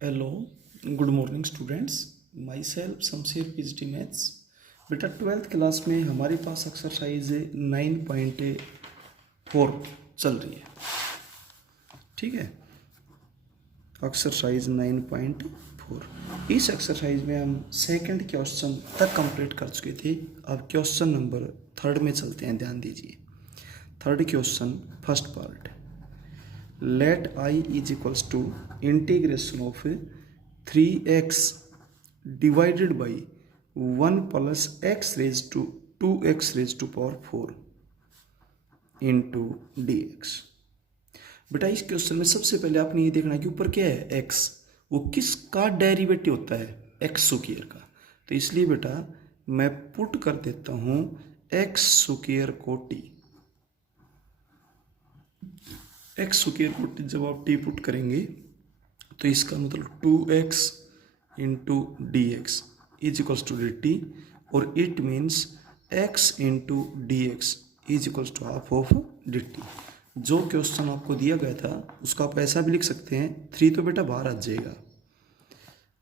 Hello, good morning students. My self Shamsher PhD maths. बेटा 12th class में हमारे पास exercise 9.4 चल रही है। ठीक है, एक्सरसाइज 9.4। इस एक्सरसाइज में हम सेकंड क्वेश्चन तक कंप्लीट कर चुके थे। अब क्वेश्चन नंबर थर्ड में चलते हैं, ध्यान दीजिए। Third question first part, let I is equals to integration of 3x divided by 1 plus x raise to 2x raise to power 4 into D x. बेटा इस क्वेश्चन में सबसे पहले आपने ये देखना कि ऊपर क्या है, x। वो किसका डेरिवेटिव होता है, एक्स स्क्वायर का। तो इसलिए बेटा मैं पुट कर देता हूँ एक्स स्क्वायर को टी। एक्स स्क्वायर को टी जब आप टी पुट करेंगे तो इसका मतलब 2x into D x is equals to D T, और it means x into D x is equals to half of d t. जो क्वेश्चन आपको दिया गया था उसका आप ऐसा भी लिख सकते हैं, 3 तो बेटा बाहर आ जाएगा,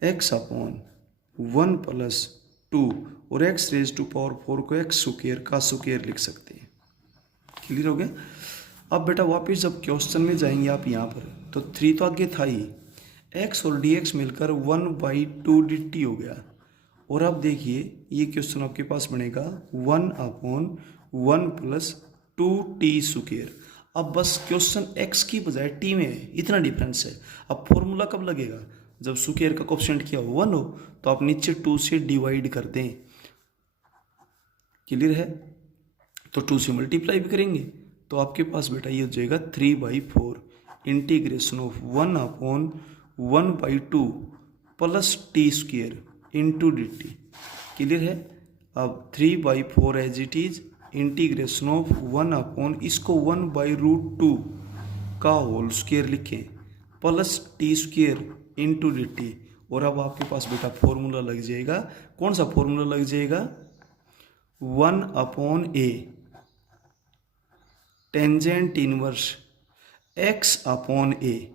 x अपॉन 1 प्लस 2 और x रेज टू पावर 4 को x स्क्वायर का स्क्वायर लिख सकते हैं। क्लियर हो गया। अब बेटा वापस जब क्वेश्चन में जाएंगे आप यहाँ पर, तो 3 तो आगे था ही, x और dx मिलकर 1/2 dt हो गया। और अब देखिए ये क्वेश्चन आपके पास बनेगा 1 अपॉन 1 प्लस 2t स्क्वायर। अब बस क्वेश्चन x की बजाय t में है, इतना डिफरेंस है। अब फॉर्मूला कब लगेगा, जब स्क्वायर का कोएफिशिएंट क्या हो 1 हो, तो आप नीचे 2 से डिवाइड कर दें। क्लियर है। तो 2 से मल्टीप्लाई भी करेंगे तो आपके पास बेटा ये हो जाएगा 3/4 integration of 1 upon 1/2 plus t square into D t. Clear है। अब 3/4 as it is integration of 1 upon इसको 1/√2 का होल स्क्वायर लिखें plus t square into D T. और अब आपके पास बेटा फॉर्मूला लग जाएगा, कौन सा फॉर्मूला लग जाएगा, 1 upon a tangent inverse x upon a.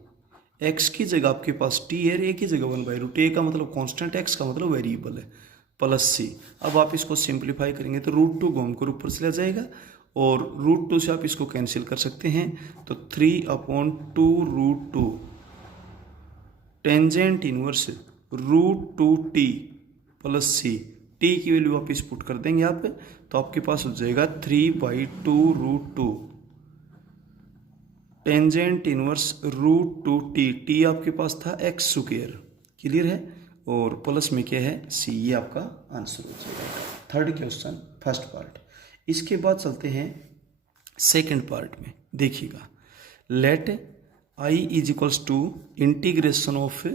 X की जगह आपके पास टी है, ए की जगह 1/√a का मतलब कांस्टेंट, एक्स का मतलब वेरिएबल है, प्लस सी। अब आप इसको सिंप्लीफाई करेंगे तो √2 को हमको ऊपर से ले जाएगा और √2 से आप इसको कैंसिल कर सकते हैं। तो 3/2√2 tangent inverse √2t plus C. टी की वैल्यू आप इस पुट कर देंगे आप, तो आपके पास हो जाएगा 3/2√2 टेंजेंट इनवर्स √2t। टी आपके पास था एक्स स्क्वायर। क्लियर है। और प्लस में क्या है, सी। ये आपका आंसर हो जाएगा थर्ड क्वेश्चन फर्स्ट पार्ट। इसके बाद चलते हैं सेकंड पार्ट में। देखिएगा, let I is equals to integration of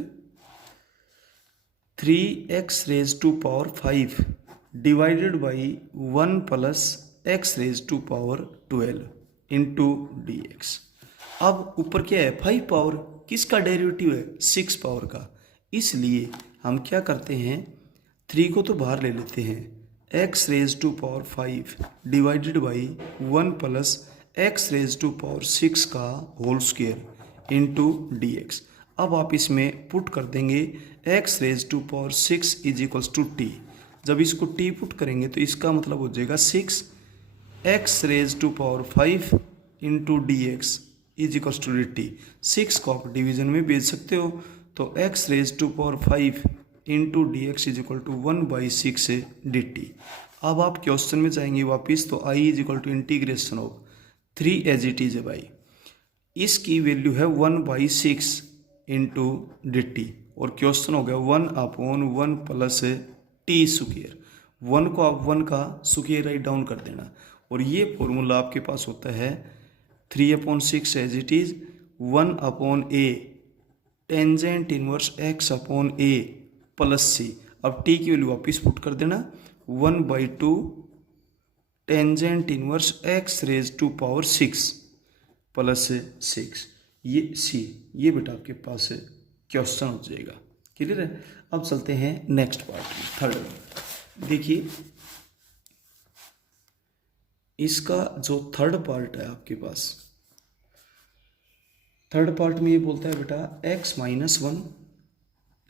3x raise to power 5 divided by 1 plus x raise to power 12 into D x. अब ऊपर क्या है, 5 पावर, किसका डेरिवेटिव है, 6 पावर का। इसलिए हम क्या करते हैं, 3 को तो बाहर ले लेते हैं, x raise to power 5 divided by 1 plus x raise to power 6 का whole square into D x. अब आप इसमें पुट कर देंगे x raise to power 6 is equals to t. जब इसको t पुट करेंगे तो इसका मतलब हो जाएगा 6x raise to power 5 into D x is equals to D t. 6 को आप डिवीजन में भेज सकते हो, तो x raise to power 5 into D x is equal to 1/6 d T. अब आप क्वेश्चन में जाएंगे वापिस, तो i is equal to integration of 3 as it is है भाई, इसकी वैल्यू है 1/6 इंटू डी टी। और क्वेश्चन हो गया 1 अपॉन 1 प्लस टी स्क्वायर। 1 को आप 1 का स्क्वायर राइट डाउन कर देना, और ये फॉर्मूला आपके पास होता है 3/6 as it is 1 upon a tangent inverse x upon a plus सी। अब t की वैल्यू वापिस पुट कर देना, 1/2 tangent inverse x raise to power 6 plus 6, ये सी। ये बेटा आपके पास क्वेश्चन हो जाएगा। क्लियर है। अब चलते हैं नेक्स्ट पार्ट में, थर्ड में। देखिए इसका जो थर्ड पार्ट है आपके पास, थर्ड पार्ट में ये बोलता है बेटा x-1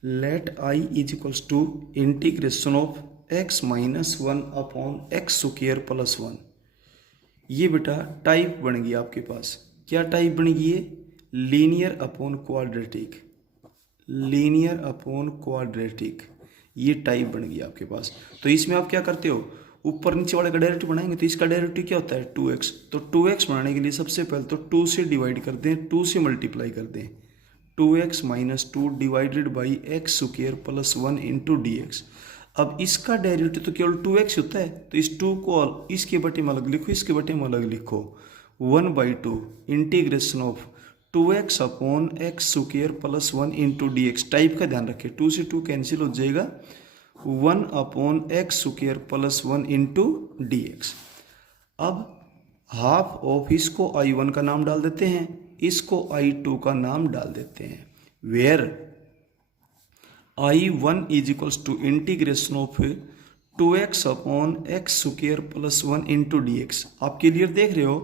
let I is equals to integration of x minus one upon x square plus one. ये बेटा टाइप बन गई आपके पास। क्या टाइप बन गई है? Linear upon quadratic. Linear upon quadratic ये टाइप बन गई आपके पास। तो इसमें आप क्या करते हो, ऊपर नीचे वाले का डेरिवेटिव बनाएंगे तो इसका डेरिवेटिव क्या होता है 2x। तो 2x बनाने के लिए सबसे पहले तो 2 से डिवाइड कर दें, 2 से मल्टीप्लाई कर दें। 2x minus 2 divided by x square plus 1 into D x. अब इसका डेरिवेटिव तो केवल 2x होता है, तो इस 2 को इसके बटे में अलग लिखो, इसके बटे में अलग लिखो। 1/2 integration of 2x upon x square plus 1 into D x. Type का ध्यान रखें, 2 से 2 कैंसिल हो जाएगा। 1 upon x square plus 1 into D x. अब हाफ ऑफ इसको I1 का नाम डाल देते हैं, इसको I2 का नाम डाल देते हैं। Where I1 is equals to integration of 2x upon x square plus 1 into D x. आप क्लियर देख रहे हो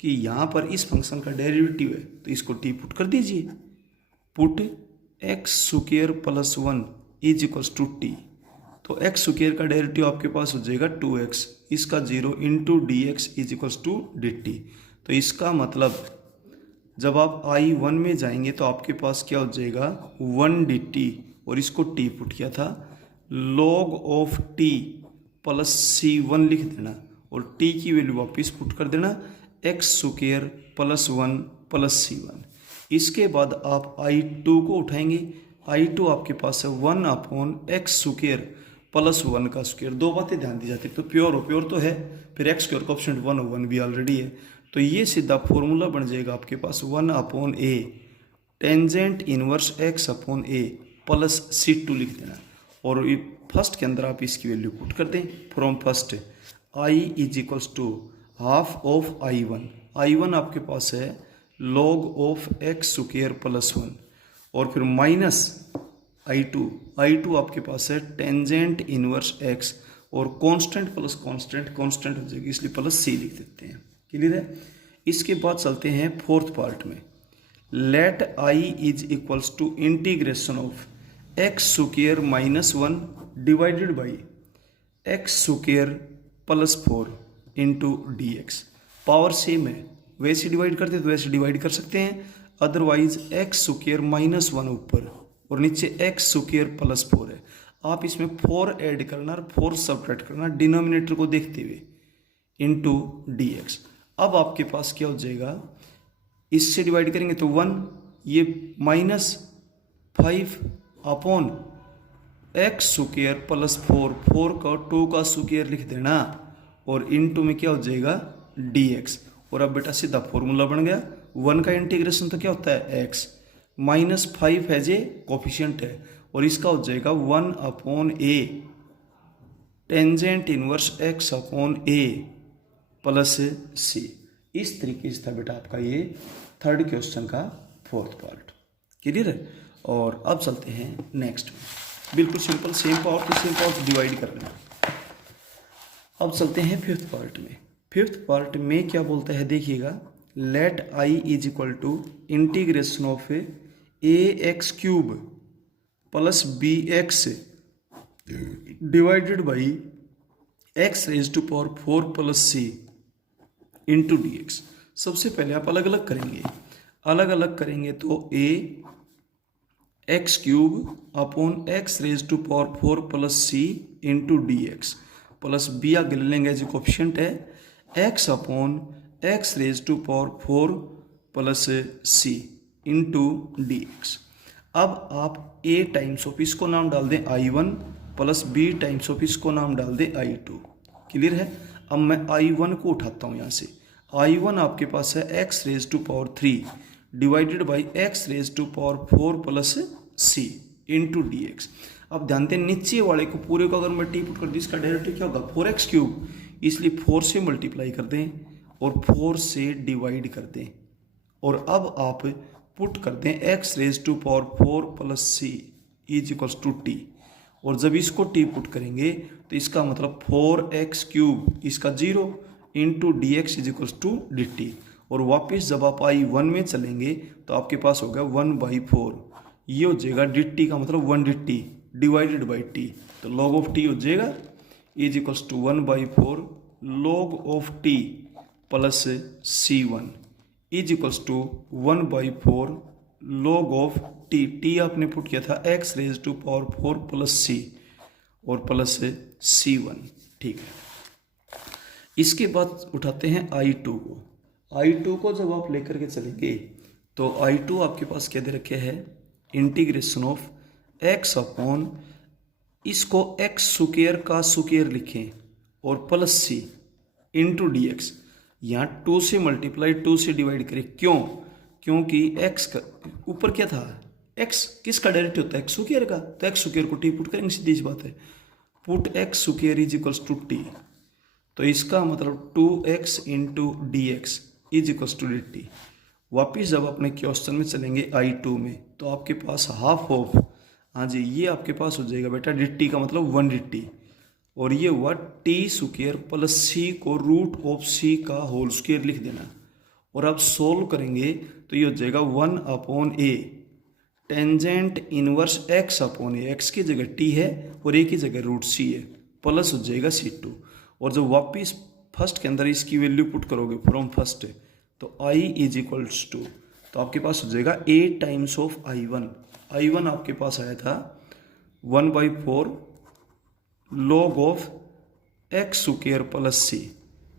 कि यहाँ पर इस फंक्शन का डेरिवेटिव है, तो इसको टी पुट कर दीजिए। Put x square plus 1 is equals to t. तो एक्स स्क्वायर का डेरिवेटिव आपके पास हो जाएगा 2x, इसका 0 into D x is equals to D t. तो इसका मतलब जब आप I1 में जाएंगे तो आपके पास क्या हो जाएगा 1 डी टी, और इसको टी पुट किया था। log of t plus C1 लिख देना और टी की वैल्यू वापस पुट कर देना, x square plus 1 plus C1। इसके बाद आप I2 को उठाएंगे। I2 आपके पास है 1 अपॉन एक्स स्क्वायर प्लस 1 का स्क्वायर। दो बातें ध्यान दी जाती है, तो प्योर तो है, फिर एक्स स्क्वायर का ऑप्शन 1 भी ऑलरेडी है। तो ये सीधा फॉर्मूला बन जाएगा आपके पास 1 upon a tangent inverse x upon a plus C2 लिख देना। और फर्स्ट के अंदर आप इसकी वैल्यू पुट कर दें। From first I is equals to half of I1 आपके पास है log of x square plus 1, और फिर माइनस I2 आपके पास है टेंजेंट इनवर्स एक्स, और कांस्टेंट प्लस कांस्टेंट हो जाएगी, इसलिए प्लस C लिख देते हैं। क्लियर है? इसके बाद चलते हैं फोर्थ पार्ट में। Let I is equals to integration of x square minus 1 divided by x square plus 4 into D x. Power same है, वैसे डिवाइड करते तो वैसे डिवाइड कर सकते हैं, अदरवाइज एक्स स्क्वायर माइनस 1 ऊपर और नीचे एक्स स्क्वायर प्लस 4 है। आप इसमें 4 ऐड करना और 4 सबट्रैक्ट करना डिनोमिनेटर को देखते हुए इंटू डी एक्स। अब आपके पास क्या हो जाएगा, इससे डिवाइड करेंगे तो 1, ये minus 5 upon x square plus 4 का 2 का स्क्वायर लिख देना, और इनटू में क्या हो जाएगा dx। और अब बेटा सीधा फॉर्मूला बन गया। 1 का इंटीग्रेशन तो क्या होता है x, माइनस 5 है जे कोफिशिएंट है, और इसका हो जाएगा 1 upon a tangent inverse x upon a plus c। इस तरीके से था बेटा आपका ये थर्ड क्वेश्चन का फोर्थ पार्ट। क्लियर है? और अब चलते हैं नेक्स्ट में। बिल्कुल सिंपल, सेम पावर तो सेम पावर डिवाइड कर लेना। अब चलते हैं फिफ्थ पार्ट में। फिफ्थ पार्ट में क्या बोलता है देखिएगा, let I is equal to integration of ax cube plus bx divided by x raise to power 4 plus c into D x. सबसे पहले आप अलग अलग करेंगे तो a x cube upon x raise to power 4 plus c into D x plus b आगे ले लेंगे जो कोफिशिएंट है x upon x raise to power 4 plus c into D x. अब आप a टाइम्स ऑफ इसको नाम डाल दें I1 plus b times of इसको नाम डाल दें I2। क्लियर है? अब मैं I1 को उठाता हूँ यहाँ से। I1 आपके पास है x raise to power 3 divided by x raise to power 4 plus c into D x. अब ध्यान दें नीचे वाले को पूरे को अगर मैं टी पुट कर दूँ इसका डेरिवेटिव क्या होगा 4x क्यूब, इसलिए 4 से मल्टीप्लाई कर दें और 4 से डिवाइड कर दें, और अब आप पुट कर दें x raise to power 4 plus c is equals to t. और जब इसको टी पुट करेंगे तो इसका मतलब 4x क्यूब, इसका 0 into D x is equals to D T. और वापस जब आप I1 में चलेंगे तो आपके पास होगा 1/4 ये हो जाएगा डी टी का मतलब 1 d t divided by t, तो लॉग ऑफ टी हो जाएगा is equals to 1/4 log of t plus C1 is equals to 1/4 log of t. T आपने पुट किया था x⁴ प्लस c और प्लस C1। ठीक है, इसके बाद उठाते हैं I2 को। I2 को जब आप लेकर के चलेंगे तो I2 आपके पास क्या दे रखे है, इंटीग्रेशन ऑफ x अपॉन, इसको x स्क्वायर का स्क्वायर लिखें और plus c into D x. यहाँ 2 से मल्टीप्लाई 2 से डिवाइड करें, क्यों? क्योंकि x का ऊपर क्या था, x किसका डेरिवेटिव होता है, x स्क्वायर का, तो x स्क्वायर को t पुट करेंगे, सीधी सी बात है, put x square is equals to t, तो इसका मतलब 2x into D x is equals to D t. वापिस जब अपने क्वेश्चन में चलेंगे I2 में, तो आपके पास हाफ ऑफ, हाँ जी, ये आपके पास हो जाएगा बेटा डी टी का मतलब 1 डी टी, और ये हुआ टी स्क्वायर प्लस सी को रूट ऑफ सी का होल स्क्वायर लिख देना, और अब सोल्व करेंगे तो ये हो जाएगा 1/a tangent inverse x upon a, x की जगह t है और a की जगह रूट c है, प्लस हो जाएगा C2। और जब वापिस फर्स्ट के अंदर इसकी वैल्यू पुट करोगे फ्रॉम फर्स्ट, तो i इज इक्वल्स टू, तो आपके पास हो जाएगा a टाइम्स ऑफ I1 आपके पास आया था 1/4 log of x square plus c,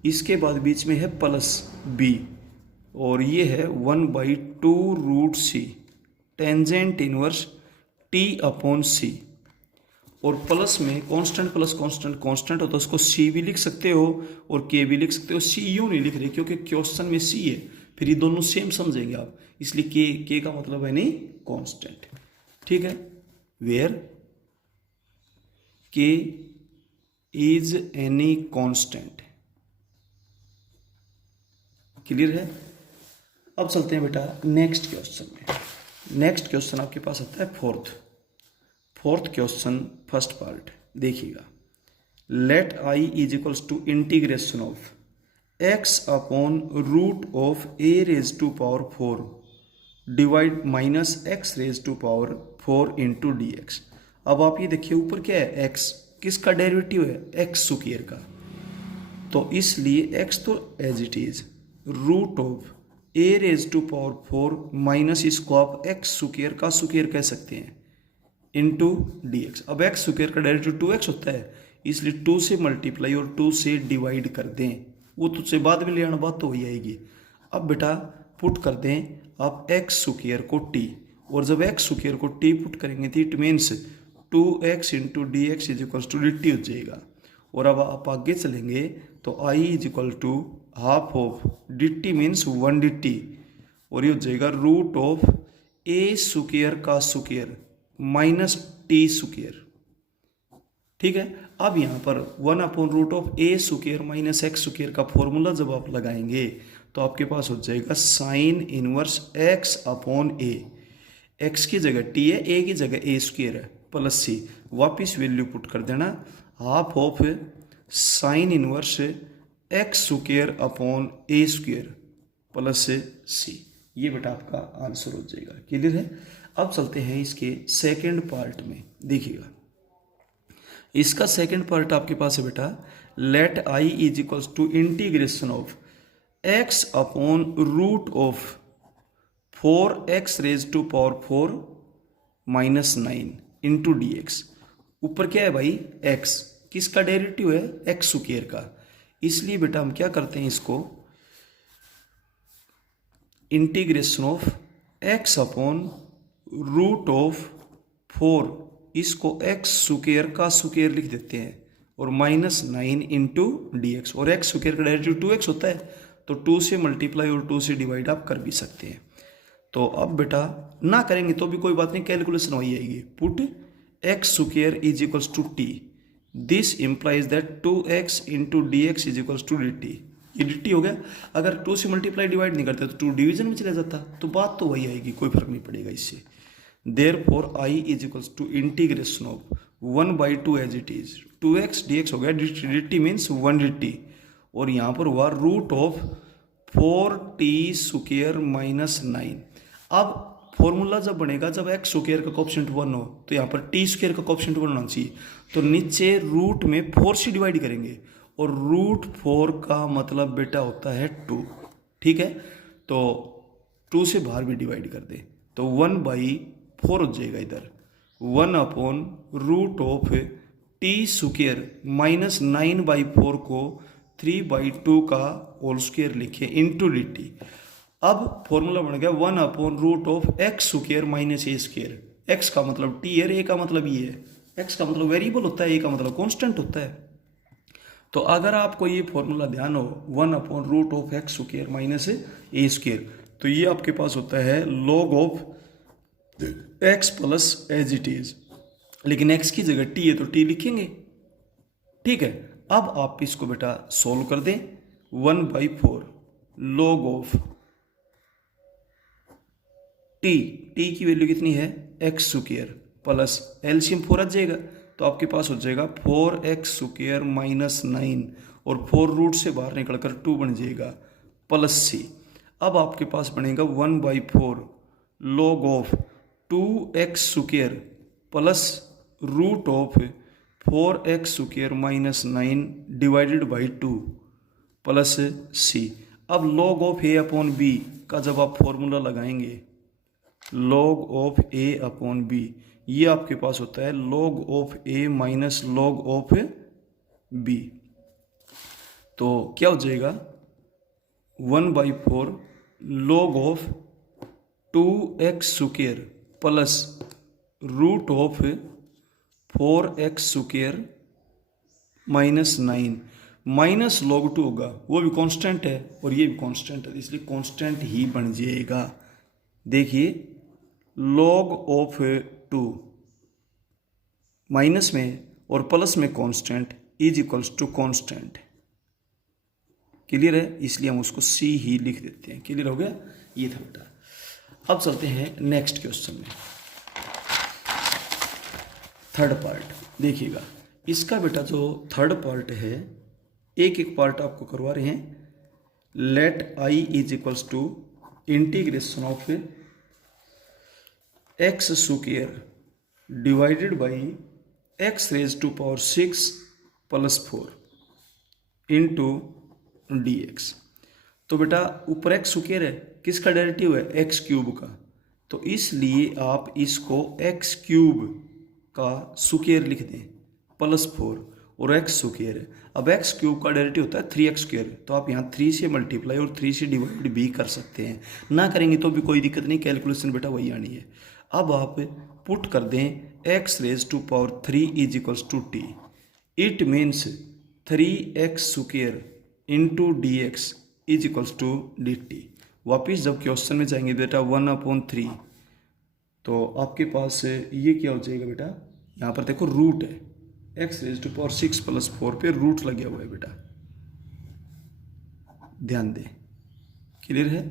इसके बाद बीच में है प्लस b, और ये है 1/2 root c tangent inverse t upon c, और प्लस में कांस्टेंट प्लस कांस्टेंट कांस्टेंट हो तो उसको c भी लिख सकते हो और k भी लिख सकते हो। c यूँ नहीं लिख रहे क्योंकि क्वेश्चन में c है, फिर ये दोनों सेम समझेंगे आप, इसलिए k का मतलब है नहीं कांस्टेंट। ठीक है, where k is any constant. Clear है? अब चलते हैं बेटा नेक्स्ट क्वेश्चन में। नेक्स्ट क्वेश्चन आपके पास आता है फोर्थ क्वेश्चन फर्स्ट पार्ट, देखिएगा। Let i is equals to integration of x upon root of a⁴ divide minus x⁴ into D x. अब आप ये देखिए ऊपर क्या है, x किसका डेरिवेटिव है, x स्क्वायर का, तो इसलिए x तो as it is root of a⁴ minus इसको आप x स्क्वायर का स्क्वायर कह सकते हैं इंटू डी एक्स। अब x स्क्वायर का डेरिवेटिव 2x होता है, इसलिए 2 से मल्टीप्लाई और 2 से डिवाइड कर दें, वो तुझसे बाद में ले आना, बात तो वही आएगी। अब बेटा पुट कर दें आप x स्क्वायर को t, और जब x स्क्वायर को t पुट करेंगे तो it means 2x into D x is equals to D t हो जाएगा। और अब आप आगे चलेंगे तो i is equal to half of d T means 1 d T, और ये हो जाएगा रूट ऑफ a स्क्वायर का स्क्वायर माइनस टी स्क्वायर। ठीक है, अब यहाँ पर 1/√ऑफ a square minus x square का फॉर्मूला जब आप लगाएंगे तो आपके पास हो जाएगा sine inverse x upon a, x की जगह t है, a की जगह a स्क्वायर है, प्लस c, वापिस वैल्यू पुट कर देना, half of sine inverse x square upon a square plus c। ये बेटा आपका आंसर हो जाएगा। क्लियर है? अब चलते हैं इसके सेकंड पार्ट में, देखिएगा। इसका सेकंड पार्ट आपके पास है बेटा, let i is equals to integration of x upon root of 4x⁴ minus 9 into D x. ऊपर क्या है भाई, x किसका डेरिवेटिव है, x स्क्वायर का, इसलिए बेटा हम क्या करते हैं, इसको integration of x upon root of 4, इसको x स्क्वायर का स्क्वायर लिख देते हैं, और माइनस 9 इंटू डी एक्स, और x स्क्वायर का डेरिवेटिव 2x होता है, तो 2 से मल्टीप्लाई और 2 से डिवाइड आप कर भी सकते हैं। तो अब बेटा ना करेंगे तो भी कोई बात नहीं, कैलकुलेशन वही आएगी, put x square is equals to t, this implies that 2x into D x is equals to D t. ये डी टी हो गया, अगर 2 से मल्टीप्लाई डिवाइड नहीं करते तो 2 डिवीजन में चला जाता, तो बात तो वही आएगी, कोई फर्क नहीं पड़ेगा इससे। Therefore i is equals to integration of 1/2 as it is 2x dx हो गया, D T means 1 d T, और यहाँ पर हुआ root of 4t square minus 9। अब फॉर्मूला जब बनेगा जब एक्स स्क्वायर का कोएफिशिएंट 1 हो तो यहाँ पर टी स्क्वायर का कोएफिशिएंट 1 होना चाहिए। तो नीचे रूट में 4 से डिवाइड करेंगे और रूट 4 का मतलब बेटा होता है 2। ठीक है, तो 2 से बाहर भी डिवाइड कर दे तो 1/4 हो जाएगा इधर। 1/रूट ऑफ टी स्क्वायर माइनस 9/4 को 3/2 का होल स्क्वायर लिखे इंटू डी टी। अब फॉर्मूला बन गया 1/रूट of x square minus A square. X का मतलब टी है, ए का मतलब ये है। एक्स का मतलब वेरिएबल होता है, ए का मतलब कांस्टेंट होता है। तो अगर आपको ये फॉर्मूला ध्यान हो 1/रूट of x square minus A square, तो ये आपके पास होता है log of x plus as it is, लेकिन एक्स की जगह टी है तो टी लिखेंगे। ठीक है, अब आप इसको बेटा सोल्व कर दें। 1/4 log ऑफ टी की वैल्यू कितनी है एक्स स्क्वायर प्लस एलसीएम 4 आ जाएगा तो आपके पास हो जाएगा 4x स्क्वायर माइनस 9 और 4 रूट से बाहर निकलकर 2 बन जाएगा प्लस सी। अब आपके पास बनेगा 1/4 log of 2x square plus root of 4x square minus 9 divided by 2 plus सी। अब log of a upon b का जब आप फॉर्मूला लगाएंगे log of a upon b, ये आपके पास होता है log of a minus log of b। तो क्या हो जाएगा 1/4 log of 2x square plus root of 4x square minus 9 minus log 2 होगा, वो भी कांस्टेंट है और ये भी कांस्टेंट है इसलिए कांस्टेंट ही बन जाएगा। देखिए log ऑफ 2 माइनस में और प्लस में constant is equals to constant. Clear है, इसलिए हम उसको सी ही लिख देते हैं। क्लियर हो गया, ये था बेटा। अब चलते हैं नेक्स्ट क्वेश्चन में, थर्ड पार्ट। देखिएगा इसका बेटा जो थर्ड पार्ट है, एक एक पार्ट आपको करवा रहे हैं। Let I is equals to integration of x square divided by x raise to power 6 plus 4 into D x. तो बेटा ऊपर एक्स स्क्वायर है, किसका डेरिवेटिव है एक्स क्यूब का, तो इसलिए आप इसको एक्स क्यूब का स्क्वायर लिख दें प्लस 4 और एक्स स्क्वायर है। अब एक्स क्यूब का डेरिवेटिव होता है 3x स्क्वायर, तो आप यहाँ 3 से मल्टीप्लाई और 3 से डिवाइड भी कर सकते हैं, ना करेंगे तो भी कोई दिक्कत नहीं, कैलकुलेशन बेटा वही आनी है। अब आप पुट कर दें x raise to power 3 is equals to t. It means 3x square into D x is equals to D t. वापिस जब क्वेश्चन में जाएंगे बेटा 1/3, तो आपके पास ये क्या हो जाएगा बेटा, यहाँ पर देखो रूट है, x raise to power 6 plus 4 पे रूट लगा हुआ है बेटा, ध्यान दें। क्लियर है,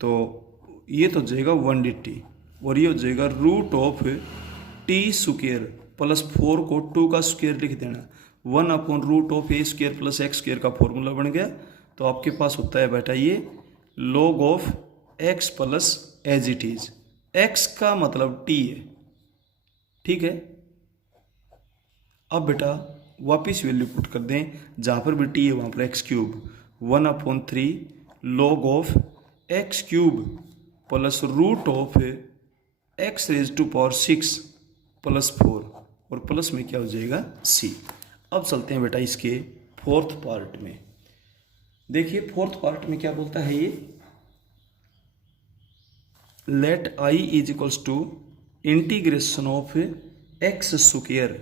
तो ये तो हो जाएगा 1dt और ये हो जाएगा root of T square plus 4 को 2 का स्क्वायर लिख देना। 1/रूट of A square plus X square का फॉर्मूला बन गया। तो आपके पास होता है बेटा ये log of x plus as it is. X का मतलब टी है, ठीक है। अब बेटा वापिस वैल्यू पुट कर दें, जहाँ पर भी टी है वहाँ पर x cube. 1/3 log of x cube plus root of x raise to power 6 plus 4 और प्लस में क्या हो जाएगा सी। अब चलते हैं बेटा इसके फोर्थ पार्ट में। देखिए फोर्थ पार्ट में क्या बोलता है ये, let I is equals to integration of x square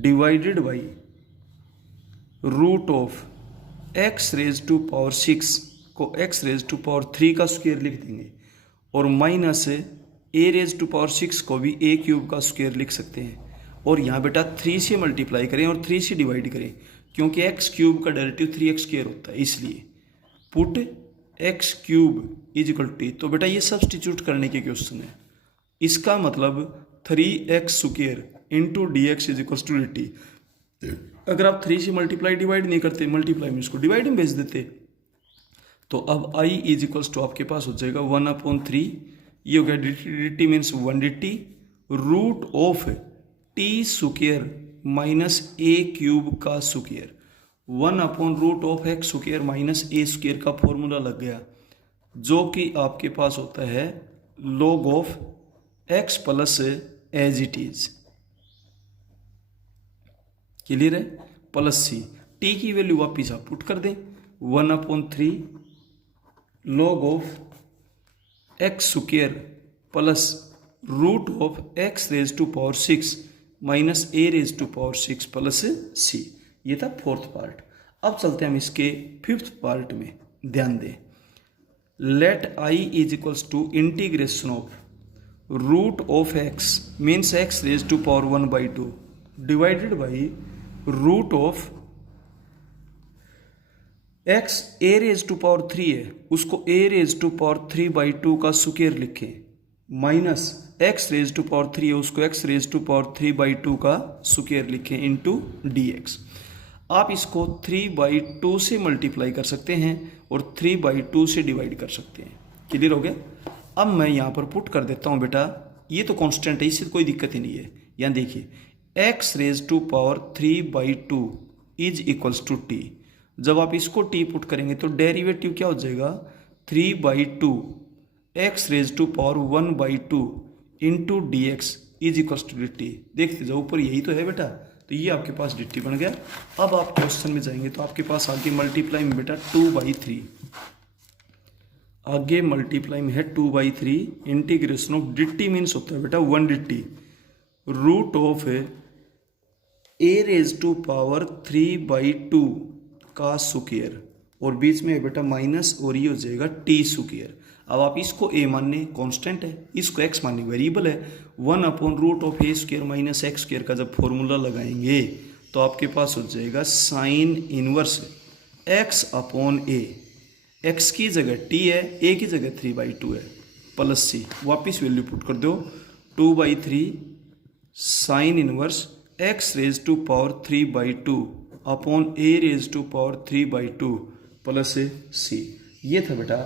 divided by root of x raise to power 6 को एक्स रेज टू पावर 3 का स्क्वायर लिख देंगे और minus a raise to power 6 को भी ए क्यूब का स्क्वायर लिख सकते हैं। और यहाँ बेटा 3 से मल्टीप्लाई करें और 3 से डिवाइड करें, क्योंकि एक्स क्यूब का डेरिवेटिव 3x स्क्वायर होता है, इसलिए put x cube is equal to. तो बेटा ये सब्सटीट्यूट करने के क्वेश्चन है, इसका मतलब 3x square into D x is equal to D t. अगर आप 3 से मल्टीप्लाई डिवाइड नहीं करते, मल्टीप्लाई में इसको डिवाइड में भेज देते, तो अब i इज इक्वल्स टू आपके पास हो जाएगा 1/3 ये हो गया D T means 1 dt, root of T square minus A cube का स्क्वायर, 1/√x² माइनस ए स्क्वायर का फॉर्मूला लग गया, जो कि आपके पास होता है log of x plus as it is. Clear है? प्लस सी, टी की वैल्यू वापिस आप पुट कर दें, 1/3 log of x² plus root of x⁻6 minus a⁻6 plus C. ये था फोर्थ पार्ट। अब चलते हैं हम इसके फिफ्थ पार्ट में, ध्यान दें। Let i is equals to integration of root of x means x⁻1/2 divided by root of x a⁻3 है, उसको a⁻3/2 का स्क्वायर लिखें, माइनस x⁻3 है, उसको x⁻3/2 का स्क्वायर लिखें इंटू dx। आप इसको 3/2 से मल्टीप्लाई कर सकते हैं और 3/2 से डिवाइड कर सकते हैं। क्लियर हो गया? अब मैं यहाँ पर पुट कर देता हूँ बेटा, ये तो कांस्टेंट है, इससे कोई दिक्कत ही नहीं है। यहाँ देखिए x⁻3/2 is equals to t। जब आप इसको t पुट करेंगे तो डेरिवेटिव क्या हो जाएगा, 3/2 x⁻1/2 into dx is equals to dt। देखते जाओ ऊपर यही तो है बेटा, तो ये आपके पास dt बन गया। अब आप क्वेश्चन में जाएंगे तो आपके पास आगे मल्टीप्लाई में बेटा 2/3, आगे मल्टीप्लाई में है 2/3 इंटीग्रेशन ऑफ dt मीन्स होता है बेटा 1 dt रूट ऑफ a⁻3/2 का स्क्वायर, और बीच में है बेटा माइनस, और ये हो जाएगा t स्क्वायर। अब आप इसको a मानने कांस्टेंट है, इसको x मानने वेरिएबल है। 1/√a² माइनस x² का जब फॉर्मूला लगाएंगे तो आपके पास हो जाएगा साइन इनवर्स x/a। x की जगह t है, a की जगह 3/2 है, प्लस सी, वापिस वैल्यू पुट कर दो, 2/3 sine inverse x⁻3/2 upon a⁻3/2 plus C. ये था बेटा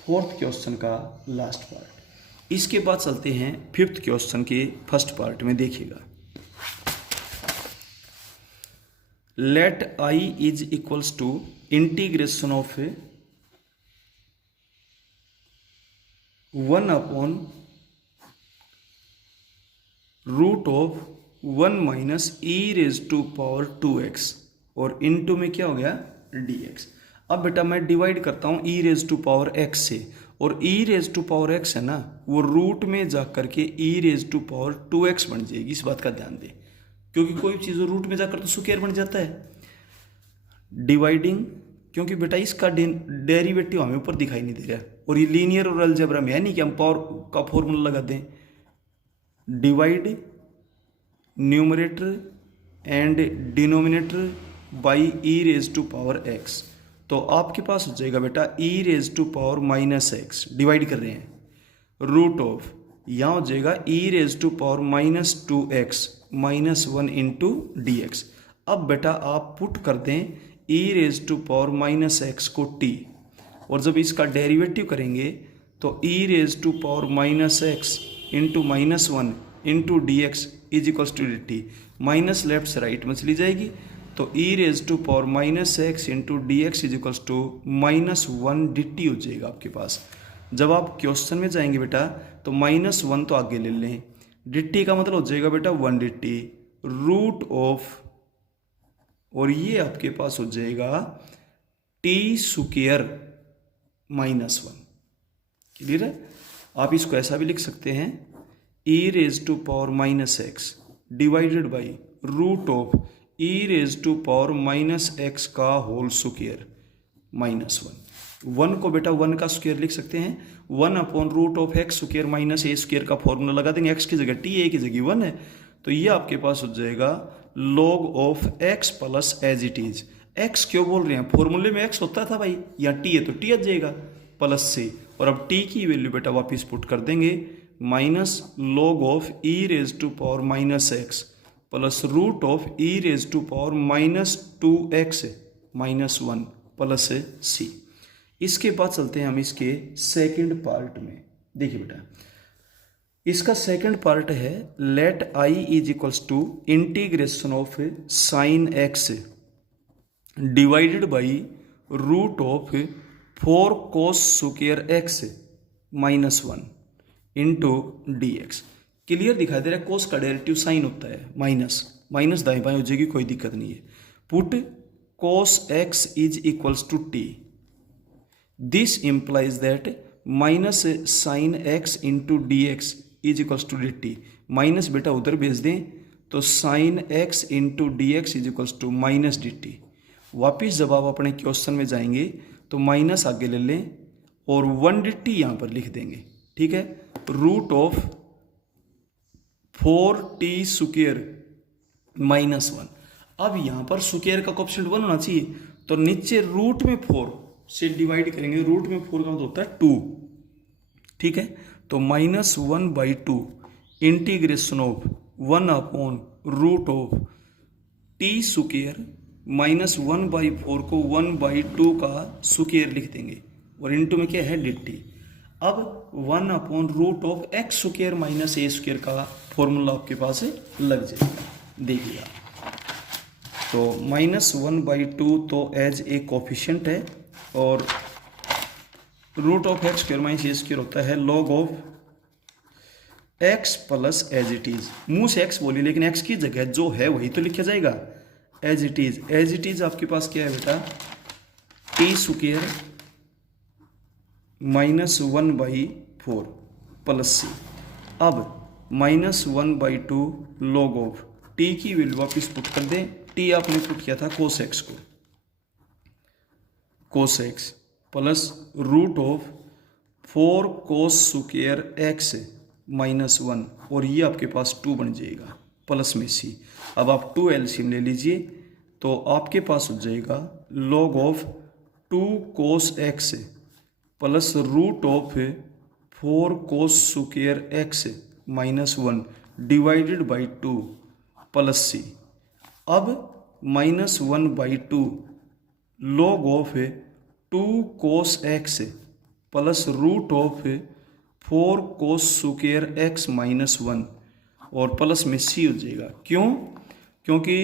फोर्थ क्वेश्चन का लास्ट पार्ट। इसके बाद चलते हैं फिफ्थ क्वेश्चन के फर्स्ट पार्ट में। देखिएगा, let i is equals to integration of 1/√1 minus e⁻2x और इनटू में क्या हो गया dx। अब बेटा मैं डिवाइड करता हूँ e⁻x से, और e⁻x है ना, वो रूट में जा करके e⁻2x बन जाएगी। इस बात का ध्यान दें, क्योंकि कोई चीज़ रूट में जाकर तो स्क्वायर बन जाता है। डिवाइडिंग, क्योंकि बेटा इसका डेरिवेटिव हमें ऊपर दिखाई नहीं दे रहा है, और ये लीनियर और अलजेब्रा में है नहीं कि हम पावर का फॉर्मूला लगा दें। Divide numerator and denominator by e⁻x, तो आपके पास हो जाएगा बेटा e⁻−x, डिवाइड कर रहे हैं, रूट ऑफ, यहाँ हो जाएगा e⁻−2x माइनस 1 इंटू dx। अब बेटा आप पुट कर दें e⁻−x को t, और जब इसका डेरिवेटिव करेंगे तो e⁻−x into -1 into dx is equals to dt। Minus left से राइट में चली जाएगी, तो e⁻−x into dx is equals to -1 dt हो जाएगा आपके पास। जब आप क्वेश्चन में जाएंगे बेटा तो -1 तो आगे ले लें, dt का मतलब हो जाएगा बेटा 1 dt रूट ऑफ, और ये आपके पास हो जाएगा t स्क्वायर -1। क्लियर है? आप इसको ऐसा भी लिख सकते हैं, e⁻−x divided by root of e⁻−x का होल स्क्वायर -1। 1 को बेटा 1 का स्क्वायर लिख सकते हैं, 1/√x² माइनस a² का फॉर्मूला लगा देंगे, x की जगह t, a की जगह 1 है, तो ये आपके पास हो जाएगा log of x plus as it is. x क्यों बोल रहे हैं, फॉर्मूले में x होता था भाई, यहाँ t है तो t आ जाएगा प्लस से, और अब t की वैल्यू बेटा वापिस पुट कर देंगे, minus log of e⁻−x plus root of e⁻−2x -1 plus C. इसके बाद चलते हैं हम इसके सेकंड पार्ट में। देखिए बेटा, इसका सेकंड पार्ट है let I is equals to integration of sine x divided by root of 4 cos square x minus 1 into D x. Clear दिखाई दे रहा है, कोस का डेरिवेटिव साइन होता है, माइनस माइनस दाएं बाएं हो जाएगी, कोई दिक्कत नहीं है। Put cos x is equals to T, this implies that minus sine x into D x is equals to D t. Minus बेटा उधर भेज दें तो sine x into D x is equals to minus d t. वापिस जब आप अपने question में जाएंगे तो माइनस आगे ले लें और 1 डी टी यहाँ पर लिख देंगे, ठीक है। Root of 4t square minus 1। अब यहाँ पर स्क्वायर का कोएफिशिएंट 1 होना चाहिए, तो नीचे रूट में 4 से डिवाइड करेंगे, रूट में 4 का मतलब होता है 2, ठीक है। तो minus 1/2 integration of 1 upon root of T square minus 1/4 को 1/2 का स्क्वायर लिख देंगे और इंटू में क्या है डी टी। अब 1 upon root of x square minus A square का फॉर्मूला आपके पास लग जाएगा, देखिएगा। तो माइनस 1/2 तो एज ए कोफिशिएंट है और root of x square minus A square होता है log of x plus as it is. मुंह से एक्स बोली लेकिन एक्स की जगह जो है वही तो लिखा जाएगा, as it is. As it is आपके पास क्या है बेटा, टी स्क्वायर माइनस 1/4 प्लस सी। अब माइनस 1/2 लॉग ऑफ टी की वैल्यू वापिस पुट कर दें, टी आपने पुट किया था कोस एक्स को, cos x plus root of 4 cos square x minus 1 और ये आपके पास 2 बन जाएगा प्लस में सी। अब आप 2 एलसीएम ले लीजिए तो आपके पास हो जाएगा log of 2 cos x plus root of 4 cos square x minus 1 divided by 2 plus सी। अब minus 1/2 log of 2 cos x plus root of 4 cos square x minus 1 और प्लस में सी हो जाएगा। क्यों? क्योंकि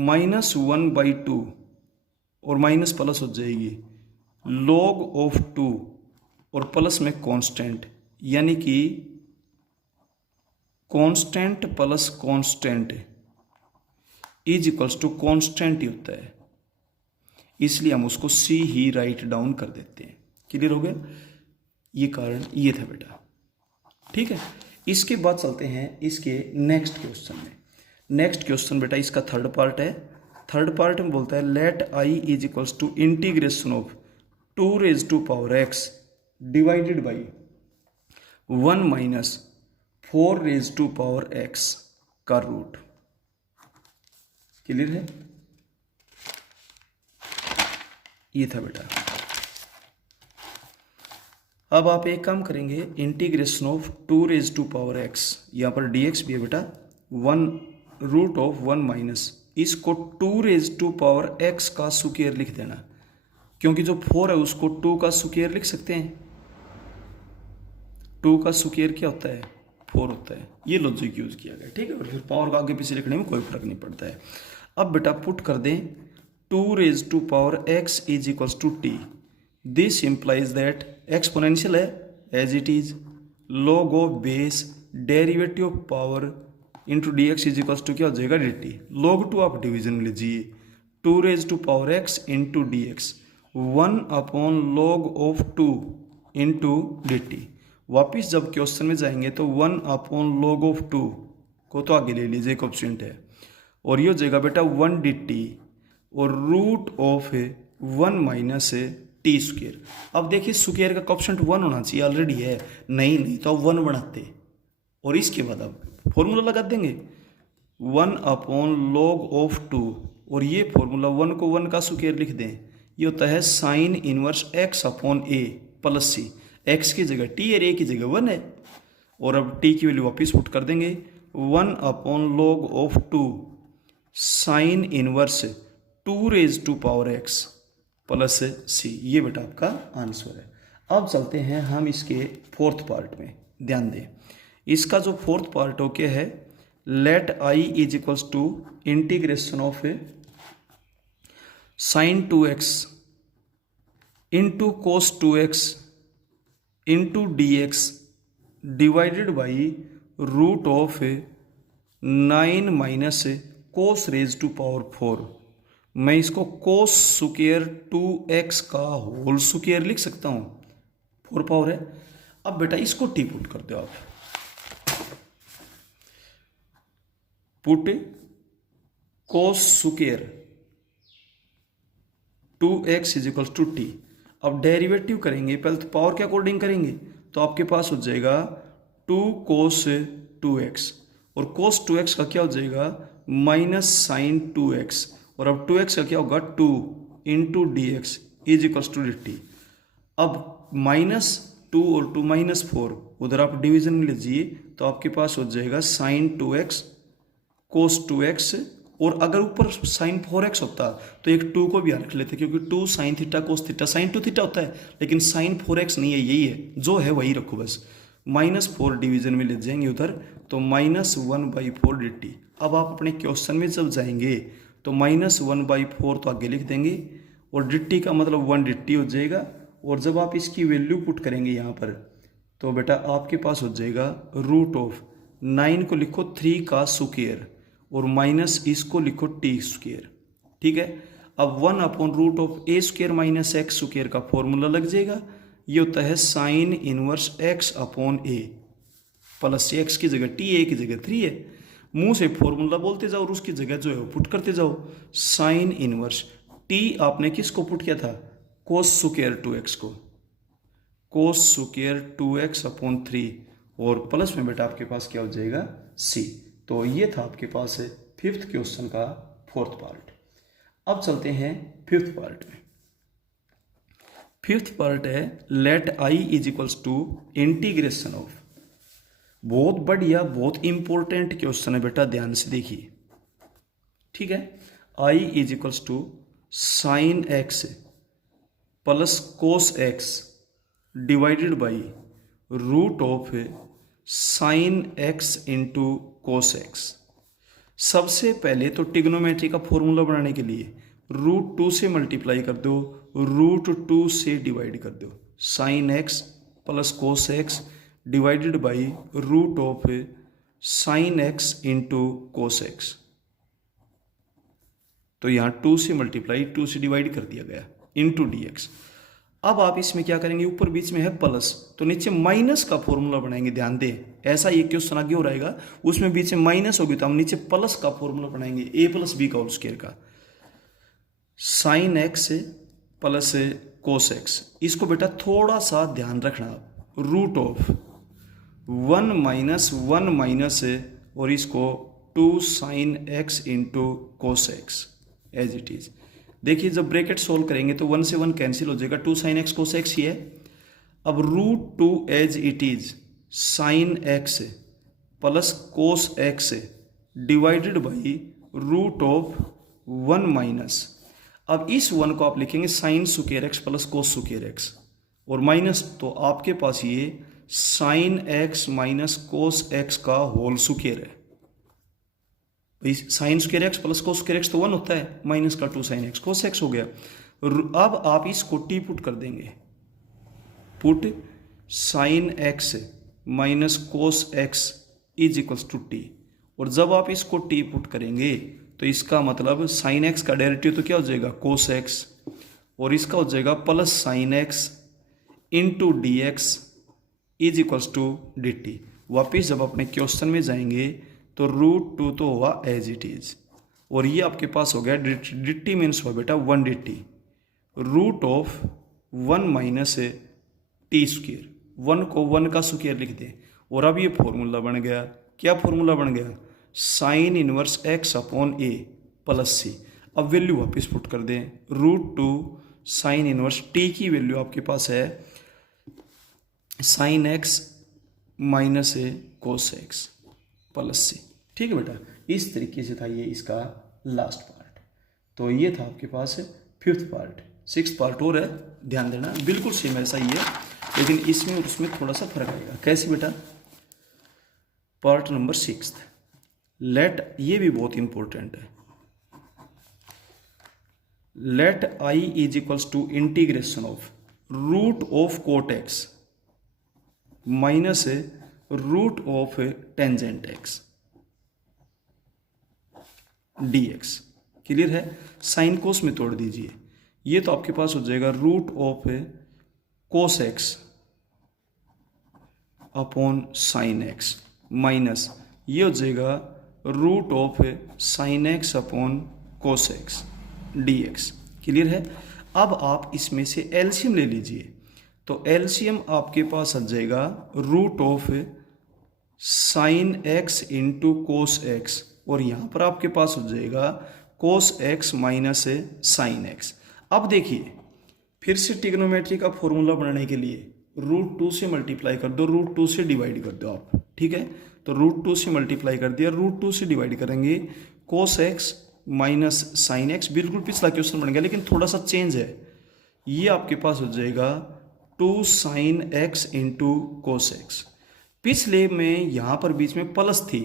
माइनस 1/2 और माइनस प्लस हो जाएगी लॉग ऑफ 2 और प्लस में कांस्टेंट, यानी कि constant plus constant is equals to constant ही होता है, इसलिए हम उसको सी ही राइट डाउन कर देते हैं। क्लियर हो गया? ये कारण ये था बेटा, ठीक है। इसके बाद चलते हैं इसके नेक्स्ट क्वेश्चन में। नेक्स्ट क्वेश्चन बेटा इसका थर्ड पार्ट है। थर्ड पार्ट में बोलता है let I is equals to integration of 2⁻x divided by 1 minus 4⁻x का रूट। क्लियर है? ये था बेटा। अब आप एक काम करेंगे, इंटीग्रेशन ऑफ 2⁻x, यहाँ पर dx भी है बेटा, 1 रूट ऑफ 1 माइनस इसको 2⁻x का स्क्वायर लिख देना, क्योंकि जो 4 है उसको 2 का स्क्वायर लिख सकते हैं। 2 का स्क्वायर क्या होता है? 4 होता है। ये लॉजिक यूज किया गया, ठीक है। और फिर पावर का आगे पीछे लिखने में कोई फर्क नहीं पड़ता है। अब बेटा पुट कर दें 2⁻x is equals to T, this implies that exponential है as it is log of base derivative of power into D x is equals to क्या हो जाएगा डी टी। लॉग 2 आप डिवीजन लीजिए, 2⁻x into D x 1 upon log of 2 into D t. वापिस जब question में जाएंगे तो 1 अपॉन लॉग ऑफ 2 को तो आगे ले लीजिए, कोएफिशिएंट है, और ये हो जाएगा बेटा 1 डी टी और root of 1 minus t square. अब देखिए स्क्वायर का कोएफिशिएंट 1 होना चाहिए, ऑलरेडी है, नहीं तो 1 बनाते और इसके बाद अब फॉर्मूला लगा देंगे 1 अपॉन लॉग ऑफ 2 और ये फॉर्मूला 1 को 1 का स्क्वायर लिख दें, ये होता है sine inverse x upon a plus C. X की जगह टी और ए की जगह 1 है, और अब टी की वैल्यू वापिस पुट कर देंगे 1 upon log of 2 sine inverse 2⁻x plus C. ये बेटा आपका आंसर है। अब चलते हैं हम इसके फोर्थ पार्ट में, ध्यान दें। इसका जो फोर्थ पार्ट हो क्या है, let I is equals to integration of sine 2x into cos 2x into D x divided by root of 9 minus cos raise to power 4। मैं इसको कोस स्क्वायर 2x का होल स्क्वायर लिख सकता हूँ, 4 पावर है। अब बेटा इसको टी पुट कर दो आप, put cos square 2x is equal to t. अब डेरिवेटिव करेंगे, पहले तो पावर के अकॉर्डिंग करेंगे, तो आपके पास हो जाएगा 2 कोस 2x, और कोस 2x का क्या हो जाएगा माइनस साइन 2x, और अब 2x का क्या होगा 2 into D x is equal to D T. अब -2 और 2 -4 उधर आप डिवीजन में लीजिए, तो आपके पास हो जाएगा साइन 2x कोस 2x, और अगर ऊपर साइन 4x होता तो एक 2 को भी यहाँ रख लेते, क्योंकि 2 sine theta cos theta sine 2 theta होता है, लेकिन साइन 4x नहीं है, यही है जो है वही रखो बस। -4 डिवीजन में ले जाएंगे उधर, तो -1/4 डी टी। अब आप अपने क्वेश्चन में जब जाएंगे तो -1/4 तो आगे लिख देंगे, और डी टी का मतलब 1 डी टी हो जाएगा। और जब आप इसकी वैल्यू पुट करेंगे यहाँ पर, तो बेटा आपके पास हो जाएगा रूट ऑफ 9 को लिखो 3 का स्क्वायर, और माइनस इसको लिखो टी स्क्वायर, ठीक है। अब 1/√(a² माइनस x² का फॉर्मूला लग जाएगा, ये होता है sine inverse x/a plus x की जगह t, a की जगह 3 है। मुंह से फॉर्मूला बोलते जाओ और उसकी जगह जो है वो पुट करते जाओ। साइन इनवर्स t आपने किसको पुट किया था, कोस स्क्वायर 2x को, कोस स्क्वायर 2x/3, और प्लस में बेटा आपके पास क्या हो जाएगा c। तो ये था आपके पास है 5th क्वेश्चन का 4th पार्ट। अब चलते हैं 5th पार्ट में। 5th पार्ट है let I is equals to integration of. बहुत बढ़िया, बहुत इंपॉर्टेंट क्वेश्चन है बेटा, ध्यान से देखिए, ठीक है। I is equals to sine x plus cos x divided by root of sine x into cos x। सबसे पहले तो टिग्नोमेट्री का फॉर्मूला बनाने के लिए √2 से मल्टीप्लाई कर दो, √2 से डिवाइड कर दो, sine x plus cos x divided by root of sine x into cos x। तो यहाँ 2 से मल्टीप्लाई 2 से डिवाइड कर दिया गया इंटू डी एक्स। अब आप इसमें क्या करेंगे, ऊपर बीच में है प्लस, तो नीचे माइनस का फॉर्मूला बनाएंगे। ध्यान दें, ऐसा ये क्वेश्चन आगे हो रहेगा, उसमें बीच में माइनस होगी तो हम नीचे प्लस का फॉर्मूला बनाएंगे, a + b का होल स्क्वायर का, sine x plus cos x। इसको बेटा थोड़ा सा ध्यान रखना, रूट ऑफ 1 माइनस 1 माइनस और इसको 2 sine x into cos x as it is. देखिए जब ब्रैकेट सोल्व करेंगे तो 1 से 1 कैंसिल हो जाएगा, 2 साइन x कोस x ही है। अब √2 as it is sine x plus cos x divided by root of 1 minus, अब इस 1 को आप लिखेंगे sine square x plus cos square x, और माइनस तो आपके पास ये sine x minus cos x का होल स्क्वायर है। Sine square x plus cos square x तो 1 होता है, माइनस का 2 साइन x कोस x हो गया। अब आप इसको टी पुट कर देंगे, put sine x minus cos x is equals to t, और जब आप इसको टी पुट करेंगे तो इसका मतलब साइन x का डेरिवेटिव तो क्या हो जाएगा कोस x, और इसका हो जाएगा plus sine x into D x is equals to D t. वापिस जब अपने क्वेश्चन में जाएंगे तो √2 तो हुआ एज इट इज, और ये आपके पास हो गया डी टी मीन्स हुआ बेटा 1 d t, root of 1 minus t square, 1 को 1 का स्क्वायर लिख दें, और अब ये फॉर्मूला बन गया। क्या फॉर्मूला बन गया, साइन इनवर्स x/a प्लस सी। अब वैल्यू वापस पुट कर दें, √2 साइन इनवर्स टी की वैल्यू आपके पास है sine x minus cos x plus C. ठीक है बेटा, इस तरीके से था ये इसका लास्ट पार्ट। तो ये था आपके पास 5th पार्ट। 6th पार्ट और है, ध्यान देना, बिल्कुल सेम ऐसा ही है, लेकिन इसमें और उसमें थोड़ा सा फर्क आएगा। कैसे बेटा, पार्ट नंबर 6, लेट, ये भी बहुत इंपॉर्टेंट है, let I is equals to integration of root of cot x minus root of tangent x d x. Clear है? साइन कोस में तोड़ दीजिए, ये तो आपके पास हो जाएगा root of cos x upon sine x minus ये हो जाएगा root of sine x upon cos x d x. Clear है? अब आप इसमें से एलसीएम ले लीजिए, तो एलसीएम आपके पास आ जाएगा root of sine x into cos x, और यहां पर आपके पास हो जाएगा cos x minus sine x. अब देखिए, फिर से ट्रिग्नोमेट्री का फॉर्मूला बनाने के लिए रूट 2 से मल्टीप्लाई कर दो, रूट 2 से डिवाइड कर दो आप। ठीक है, तो रूट 2 से मल्टीप्लाई कर दिया, रूट 2 से डिवाइड करेंगे, कोस एक्स माइनस साइन एक्स, बिल्कुल पिछला क्वेश्चन बन गया, लेकिन थोड़ा सा चेंज है। ये आपके पास हो जाएगा 2 sine x into cos x. पिछले में यहाँ पर बीच में प्लस थी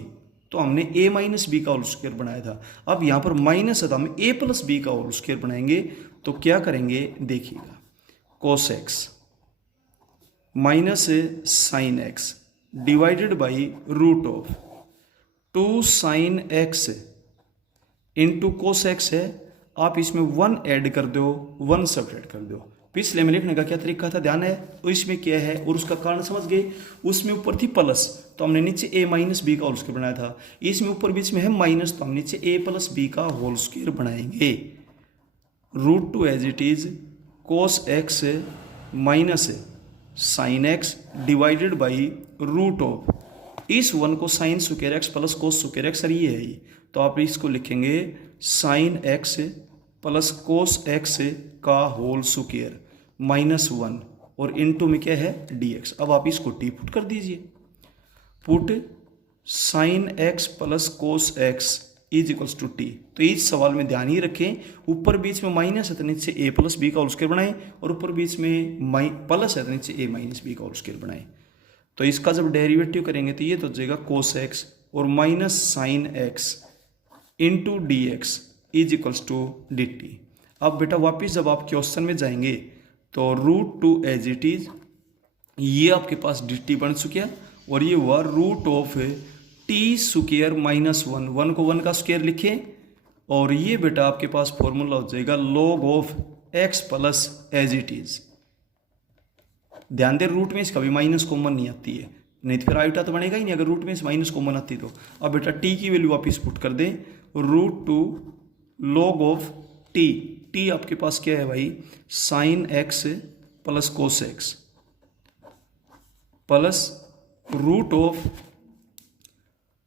तो हमने a माइनस बी का होल स्क्वायर बनाया था, अब यहाँ पर माइनस है तो हम a प्लस बी का होल स्क्वायर बनाएंगे। तो क्या करेंगे देखिएगा, cos x minus sine x divided by root of 2 sine x into cos x है, आप इसमें 1 ऐड कर दो, 1 सब्ट्रैक्ट कर दो। पिछले में लिखने का क्या तरीका था ध्यान है, और इसमें क्या है और उसका कारण समझ गए। उसमें ऊपर थी प्लस तो हमने नीचे a माइनस बी का होल स्क्वायर बनाया था, इसमें ऊपर बीच में है माइनस तो हम नीचे a प्लस बी का होल स्क्वायर बनाएंगे। Root 2 as it is cos x minus sine x divided by root of, इस 1 को sine square x plus cos square x, sir ये है ये, तो आप इसको लिखेंगे sine x plus cos x का होल स्क्वायर माइनस 1 और इनटू में क्या है डी एक्स। अब आप इसको टी पुट कर दीजिए, put sine x plus cos x is equals to t. तो इस सवाल में ध्यान ही रखें, ऊपर बीच में माइनस है तो नीचे a प्लस बी का होल स्क्वायर बनाएं, और ऊपर बीच में प्लस है तो नीचे a माइनस बी का होल स्क्वायर बनाएं। तो इसका जब डेरिवेटिव करेंगे तो ये तो हो जाएगा कोस एक्स और minus sine x into D x is equals to D T. अब बेटा वापिस जब आप क्वेश्चन में जाएंगे तो रूट 2 एज इट इज, ये आपके पास डी टी बन चुका और ये हुआ root of T square minus 1, 1 को 1 का स्क्वायर लिखें, और ये बेटा आपके पास फॉर्मूला हो जाएगा log of x plus as it is. ध्यान दें रूट में इसका भी माइनस कॉमन नहीं आती है, नहीं तो फिर आइटा तो बनेगा ही नहीं अगर रूट में माइनस कॉमन आती तो। अब बेटा टी की वैल्यू वापिस पुट कर दें, root 2 log of t, t आपके पास क्या है भाई sine x plus cos x plus root of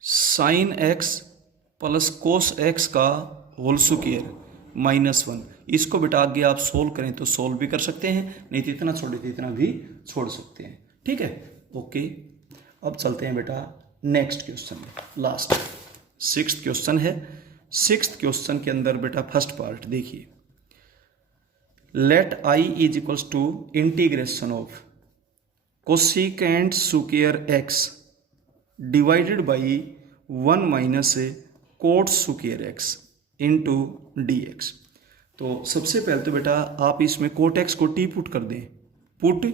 sine x plus cos x का होल स्क्वायर माइनस 1। इसको बेटा आगे आप सोल्व करें तो सोल्व भी कर सकते हैं, नहीं तो इतना छोड़े तो इतना भी छोड़ सकते हैं। ठीक है, ओके। अब चलते हैं बेटा नेक्स्ट क्वेश्चन में, लास्ट 6th क्वेश्चन है। 6th क्वेश्चन के अंदर बेटा फर्स्ट पार्ट देखिए, let I is equals to integration of cosecant square x divided by 1 minus cot square x into D x. तो सबसे पहले तो बेटा आप इसमें कोट एक्स को टी पुट कर दें, put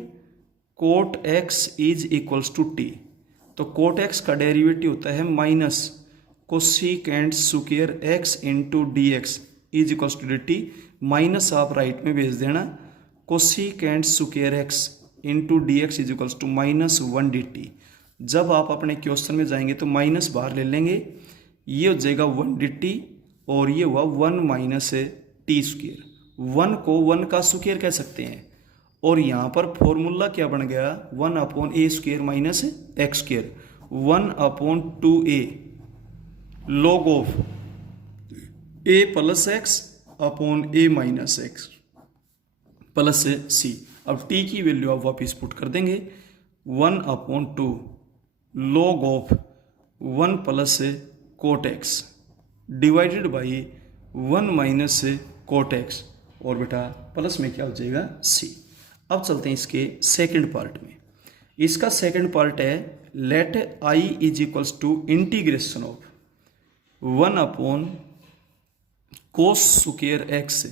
cot x is equals to t. तो कोट एक्स का डेरिवेटिव होता है minus cosecant square x into D x is equals to D t. Minus आप राइट में भेज देना, cosecant square x into D x is equals to minus 1 d t. जब आप अपने क्वेश्चन में जाएंगे तो माइनस बाहर ले लेंगे, ये हो जाएगा 1 डी टी और ये हुआ 1 माइनस टी स्क्वायर। 1 को 1 का स्क्वायर कह सकते हैं, और यहाँ पर फॉर्मूला क्या बन गया 1 upon A square minus x square, 1 अपॉन 2a log of a plus X upon a minus x plus सी। अब t की वैल्यू आप वापिस पुट कर देंगे, 1 upon 2 log of 1 plus cot x divided by 1 minus cot x, और बेटा plus में क्या हो जाएगा c। अब चलते हैं इसके सेकंड पार्ट में। इसका सेकंड पार्ट है let I is equals to integration of 1 upon cos square x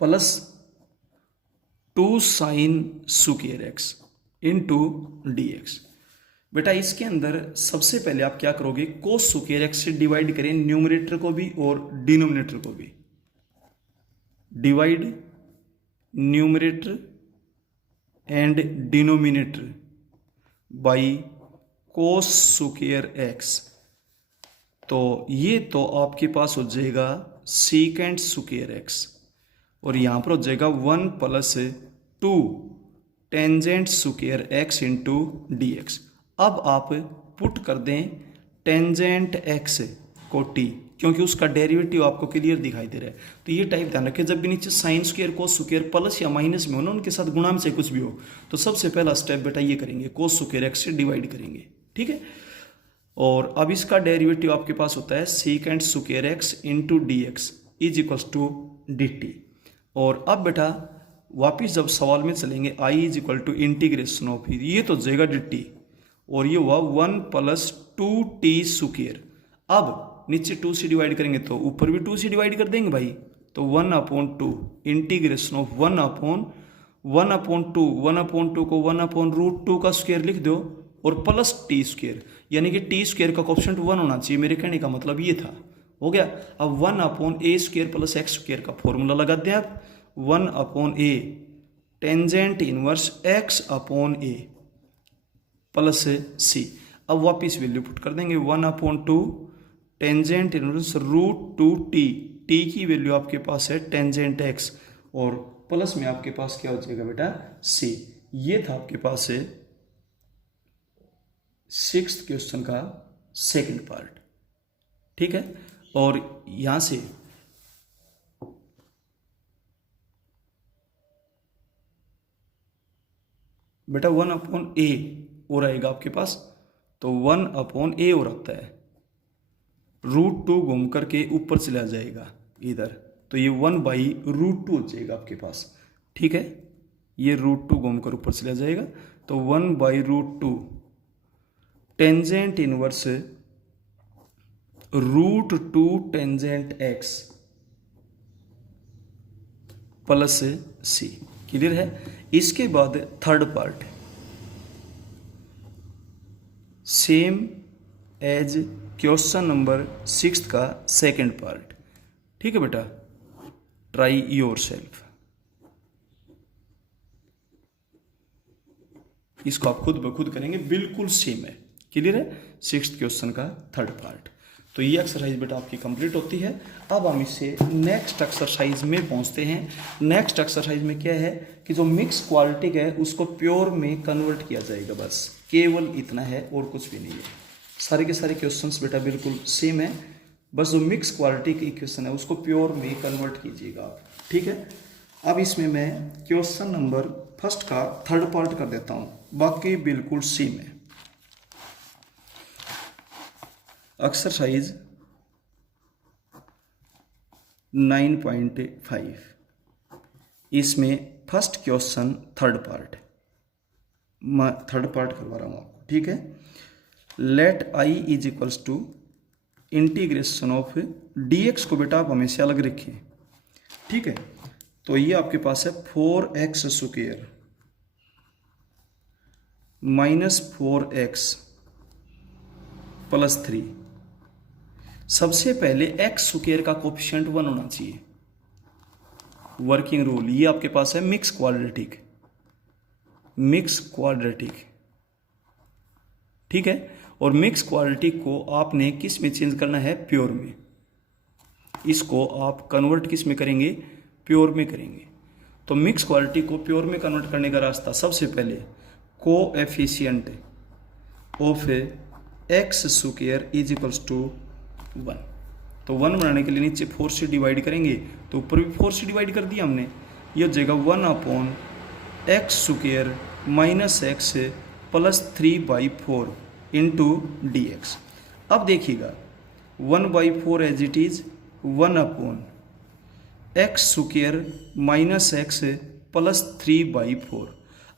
plus 2 sine square x into D x. बेटा इसके अंदर सबसे पहले आप क्या करोगे, कोस स्क्वायर एक्स से डिवाइड करें न्यूमरेटर को भी और डिनोमिनेटर को भी। Divide numerator and denominator by cos square x. तो ये तो आपके पास हो जाएगा सीकेंट स्क्वायर एक्स और यहां पर हो जाएगा 1 plus 2 tangent square x into D x. अब आप पुट कर दें टेंजेंट एक्स को टी, क्योंकि उसका डेरिवेटिव आपको क्लियर दिखाई दे रहा है। तो ये टाइप ध्यान रखें, जब भी नीचे sine square cos square plus या माइनस में हो ना, उनके साथ गुणा में से कुछ भी हो, तो सबसे पहला स्टेप बेटा ये करेंगे, कोस स्क्वायर एक्स से डिवाइड करेंगे। ठीक है, और अब इसका डेरिवेटिव आपके पास होता है secant square x into D x is equals to D T. और अब बेटा वापिस जब सवाल में चलेंगे, I is equal to integration of, ये तो जाएगा डी टी और ये हुआ 1 प्लस 2t स्क्वायर। अब नीचे 2 से डिवाइड करेंगे तो ऊपर भी 2 से डिवाइड कर देंगे भाई, तो 1/2 इंटीग्रेशन ऑफ 1/2 को 1/√2 का स्क्वायर लिख दो और प्लस टी स्क्वायर, यानी कि टी स्क्वायर का कोएफिशिएंट 1 होना चाहिए। मेरे कहने का मतलब ये था, हो गया। अब 1/a² प्लस एक्स स्क्वायर का फॉर्मूला लगा दें आप, 1/a tangent inverse x/a plus सी। अब वापिस वैल्यू पुट कर देंगे, 1/2 टेंजेंट इनवर्स √2t, टी की वैल्यू आपके पास है टेंजेंट x और प्लस में आपके पास क्या हो जाएगा बेटा c। ये था आपके पास है 6th क्वेश्चन का सेकंड पार्ट। ठीक है, और यहां से बेटा 1/a और आएगा आपके पास, तो 1/a और आता है, √2 घूम करके ऊपर चला जाएगा इधर, तो ये 1/√2 हो जाएगा आपके पास। ठीक है, ये √2 घूम कर ऊपर चला जाएगा, तो 1/√2 tangent inverse √2 tangent X plus C. Clear है। इसके बाद third part same as question number 6 का सेकंड पार्ट। ठीक है बेटा, ट्राई योर सेल्फ। इसको आप खुद ब खुद करेंगे, बिल्कुल सेम है। क्लियर है, 6th क्वेश्चन का थर्ड पार्ट। तो ये एक्सरसाइज बेटा आपकी कंप्लीट होती है। अब हम इससे नेक्स्ट एक्सरसाइज में पहुंचते हैं। नेक्स्ट एक्सरसाइज में क्या है कि जो मिक्स क्वालिटी है उसको प्योर में कन्वर्ट किया जाएगा, बस केवल इतना है और कुछ भी नहीं है। सारे के सारे क्वेश्चंस बेटा बिल्कुल सेम है, बस जो मिक्स क्वालिटी की इक्वेशन है उसको प्योर में कन्वर्ट कीजिएगा आप। ठीक है, अब इसमें मैं क्वेश्चन नंबर 1 का थर्ड पार्ट कर देता हूँ, बाकी बिल्कुल सेम है। एक्सरसाइज 9.5, इसमें फर्स्ट क्वेश्चन थर्ड पार्ट, मैं थर्ड पार्ट करवा रहा हूँ आपको। ठीक है, let I is equals to integration of dx को बेटा आप हमेशा अलग रखें। ठीक है, तो ये आपके पास है 4x² माइनस 4x प्लस 3। सबसे पहले x² का कोएफिशिएंट 1 होना चाहिए। वर्किंग रूल ये आपके पास है मिक्स क्वाड्रेटिक, मिक्स क्वाड्रेटिक। ठीक है, और मिक्स क्वाड्रेटिक को आपने किस में चेंज करना है, प्योर में। इसको आप कन्वर्ट किस में करेंगे, प्योर में करेंगे। तो मिक्स क्वाड्रेटिक को प्योर में कन्वर्ट करने का रास्ता, सबसे पहले coefficient of x² is equals to 1। तो 1 बनाने के लिए नीचे 4 से डिवाइड करेंगे, तो ऊपर भी 4 से डिवाइड कर दिया हमने। ये हो जाएगा 1/x² minus x plus 3/4 into D x. अब देखिएगा 1/4 as it is 1/x² minus x plus 3/4।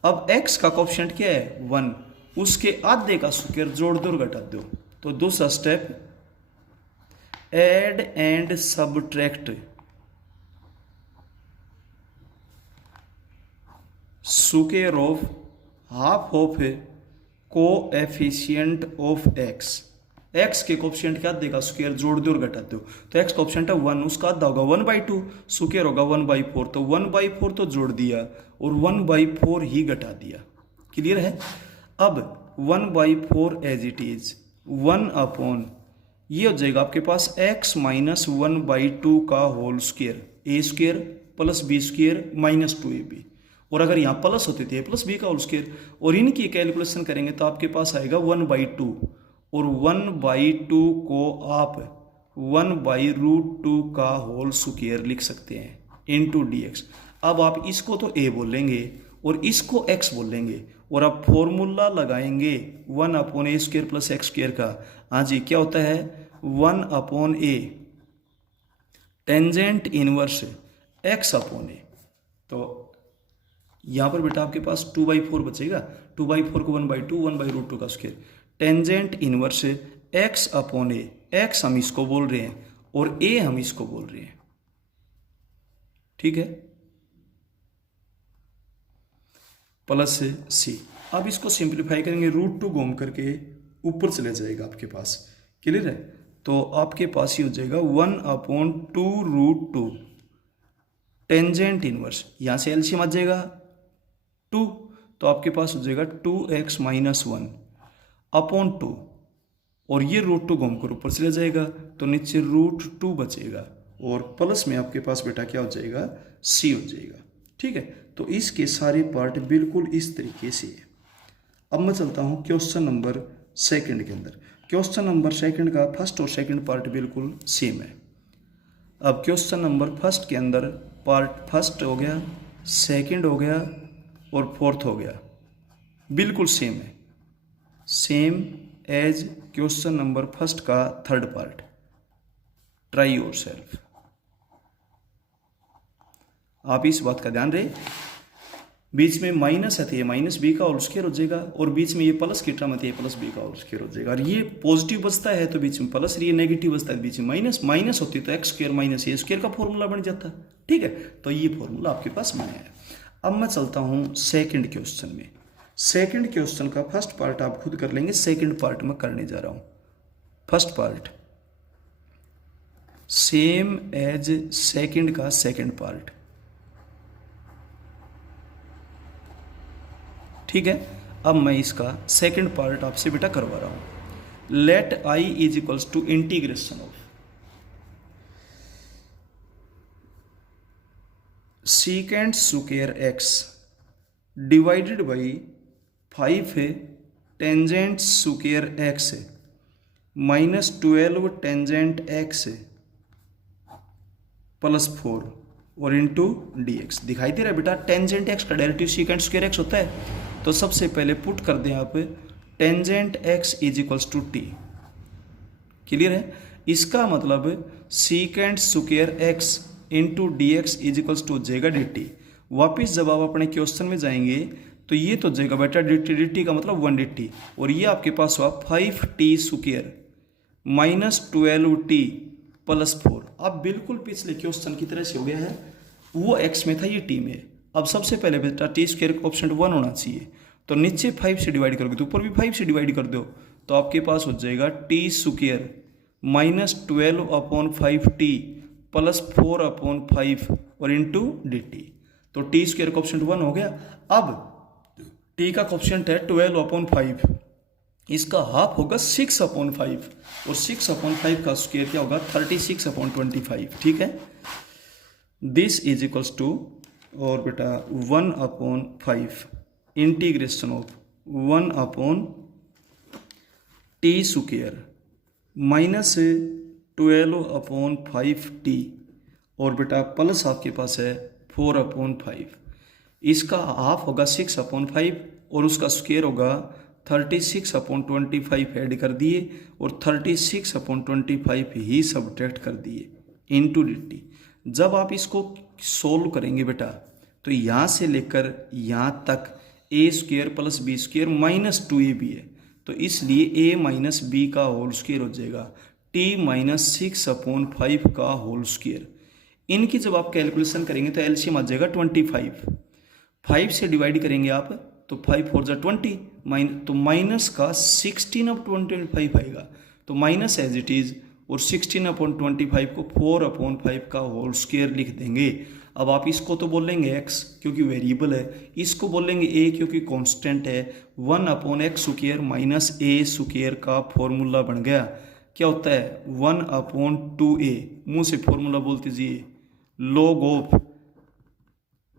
अब x का कोएफिशिएंट क्या है 1, उसके आधे का स्क्वायर जोड़ दो और घटा दो। तो दूसरा step, add and subtract square of half of coefficient of x. X के कोएफिशिएंट के आधे का स्क्वायर जोड़ दो और घटा दो। तो एक्स कोएफिशिएंट है 1, उसका आधा होगा 1/2, स्क्वायर होगा 1/4। तो 1/4 तो जोड़ दिया और 1/4 ही घटा दिया। क्लियर है? अब 1/4 एज इट इज 1/, ये हो जाएगा आपके पास x माइनस 1/2 का whole square, A square plus B square minus 2ab। और अगर यहाँ प्लस होते थे प्लस बी का होल स्क्वायर, और इनकी कैलकुलेशन करेंगे तो आपके पास आएगा 1/2, और 1/2 को आप 1/√2 का होल स्क्वायर लिख सकते हैं इनटू dx। अब आप इसको तो a बोलेंगे और इसको x बोलेंगे, और अब फॉर्मूला लगाएंगे 1/a² प्लस x² का। हाँ जी, क्या होता है 1/a टेंजेंट इनवर्स x/a। तो यहाँ पर बेटा आपके पास 2/4 बचेगा, 2/4 को 1/2, 1/√2 का square, tangent inverse x/a। x हम इसको बोल रहे हैं और a हम इसको बोल रहे हैं। ठीक है, प्लस c। अब इसको सिंप्लीफाई करेंगे, √2 घूम करके ऊपर चले जाएगा आपके पास। क्लियर है? तो आपके पास ये हो जाएगा 1/2√2 टेंजेंट इनवर्स, यहाँ से एलसीएम आ जाएगा 2, तो आपके पास हो जाएगा 2x माइनस 1/2, और ये √2 घूमकर ऊपर चले जाएगा तो नीचे √2 बचेगा, और प्लस में आपके पास बेटा क्या हो जाएगा c हो जाएगा। ठीक है, तो इसके सारे पार्ट बिल्कुल इस तरीके से है। अब मैं चलता हूँ क्वेश्चन नंबर सेकंड के अंदर। क्वेश्चन नंबर सेकंड का फर्स्ट और सेकंड पार्ट बिल्कुल सेम है। अब क्वेश्चन नंबर फर्स्ट के अंदर पार्ट फर्स्ट हो गया, सेकंड हो गया और फोर्थ हो गया, बिल्कुल सेम है, same as question number first का थर्ड पार्ट। Try yourself. आप इस बात का ध्यान रहे, बीच में माइनस है तो ये माइनस बी का होल स्क्वायर हो जाएगा, और बीच में ये प्लस की टर्म है तो ये प्लस बी का होल स्क्वायर हो जाएगा। और ये पॉजिटिव बचता है तो बीच में प्लस, ये नेगेटिव बचता है बीच में माइनस, माइनस होती तो x² माइनस a स्क्वायर का फॉर्मूला बन जाता। ठीक है, तो ये फॉर्मूला आपके पास बना है। अब मैं चलता हूँ सेकंड क्वेश्चन में। सेकंड क्वेश्चन का फर्स्ट पार्ट आप खुद कर लेंगे, सेकंड पार्ट में करने जा रहा हूँ। First part same as second का सेकंड पार्ट। ठीक है, अब मैं इसका सेकंड पार्ट आपसे बेटा करवा रहा हूं। Let i is equals to integration of secant square x divided by 5 है टेंजेंट स्क्वायर x है माइनस 12 टेंजेंट x है प्लस 4 और इंटू dx। दिखाई दे रहा है बेटा, टेंजेंट x का डेरिवेटिव सीकेंट स्क्वायर x होता है। तो सबसे पहले पुट कर दें आप tangent x is equals to t। Clear है? इसका मतलब secant square x into dx is equals to जाएगा dt। वापिस जब आप अपने क्वेश्चन में जाएंगे तो ये तो जाएगा बेटा dt का मतलब 1 dt, और ये आपके पास हुआ 5t square minus 12t plus 4। अब बिल्कुल पिछले क्वेश्चन की तरह से हो गया है, वो x में था ये t में। अब सबसे पहले बेटा टी स्क्वायर का ऑप्शन 1 होना चाहिए, तो नीचे 5 से डिवाइड करोगे तो ऊपर भी 5 से डिवाइड कर दो, तो आपके पास हो जाएगा T square minus 12/5t plus 4/5 और इंटू dt। तो टी स्क्वायर का ऑप्शन 1 हो गया। अब t का ऑप्शन है 12/5, इसका हाफ होगा 6/5, और 6/5 का स्क्वायर क्या होगा 36/25। ठीक है, दिस इज इक्वल्स टू, और बेटा 1/5 integration of 1/t square minus 12/5t, और बेटा प्लस आपके पास है 4/5। इसका हाफ होगा 6/5 और उसका स्क्वायर होगा 36/25 ऐड कर दिए और 36/25 ही सब्ट्रैक्ट कर दिए इनटू dt। जब आप इसको सोल्व करेंगे बेटा तो यहाँ से लेकर यहाँ तक A square plus B square minus 2ab है, तो इसलिए a माइनस बी का होल स्क्वेयर हो जाएगा t माइनस 6/5 का होल स्क्वेयर। इनकी जब आप कैलकुलेशन करेंगे तो एलसीएम आ जाएगा 25। 5 से डिवाइड करेंगे आप तो 5 4 जा 20 तो माइनस का 16/25 आएगा, तो माइनस एज इट इज और 16/25 को 4/5 का होल स्क्वेयर लिख देंगे। अब आप इसको तो बोलेंगे x क्योंकि वेरिएबल है, इसको बोलेंगे a क्योंकि कांस्टेंट है। 1/x square minus a square का फॉर्मूला बन गया, क्या होता है 1/2a। मुंह से फॉर्मूला बोल दीजिए, log of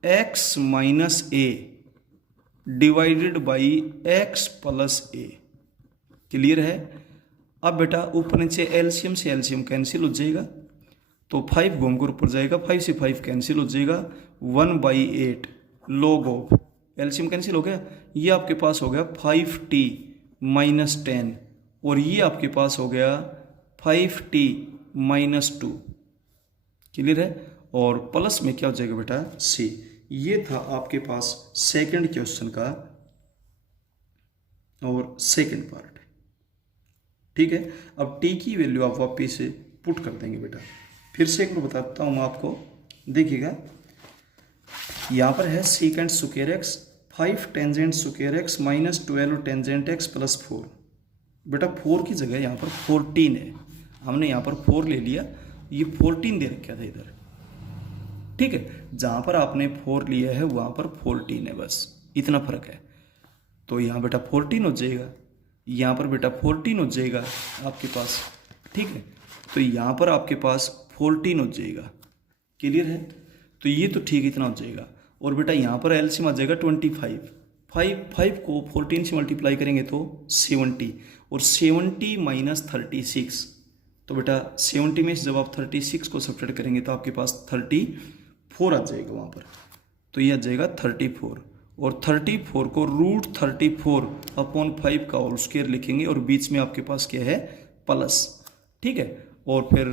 x minus a divided by x plus a। Clear है। अब बेटा ऊपर नीचे एलसीएम से एलसीएम कैंसिल हो जाएगा, तो 5 घूम कर ऊपर जाएगा, 5 से 5 कैंसिल हो जाएगा, 1/8 log ऑफ एलसीएम कैंसिल हो गया, ये आपके पास हो गया 5t माइनस 10 और ये आपके पास हो गया 5t माइनस 2। क्लियर है। और प्लस में क्या हो जाएगा बेटा c। ये था आपके पास सेकंड क्वेश्चन का और सेकंड पार्ट। ठीक है। अब t की वैल्यू आप वापिस से पुट कर देंगे बेटा। फिर से एक बार बताता हूँ मैं आपको, देखिएगा यहाँ पर है secant square x 5 tangent square x minus 12 tangent X plus 4। बेटा 4 की जगह यहाँ पर 14 है, हमने यहाँ पर 4 ले लिया, ये 14 दे रखा था इधर। ठीक है, जहाँ पर आपने 4 लिया है वहाँ पर 14 है, बस इतना फर्क है। तो यहाँ बेटा 14 हो जाएगा, यहाँ पर बेटा 14 हो जाएगा आपके पास। ठीक है, तो यहाँ पर आपके पास 14 हो जाएगा। क्लियर है। तो ये तो ठीक इतना हो जाएगा। और बेटा यहाँ पर एलसीएम आ जाएगा 25। 5 को 14 से मल्टीप्लाई करेंगे तो 70 और 70 माइनस 36, तो बेटा 70 में से जब आप 36 को सब्ट्रैक्ट करेंगे तो आपके पास 34 आ जाएगा वहाँ पर, तो ये आ जाएगा 34। और 34 को √34/5 का होल स्क्वायर लिखेंगे और बीच में आपके पास क्या है प्लस। ठीक है, और फिर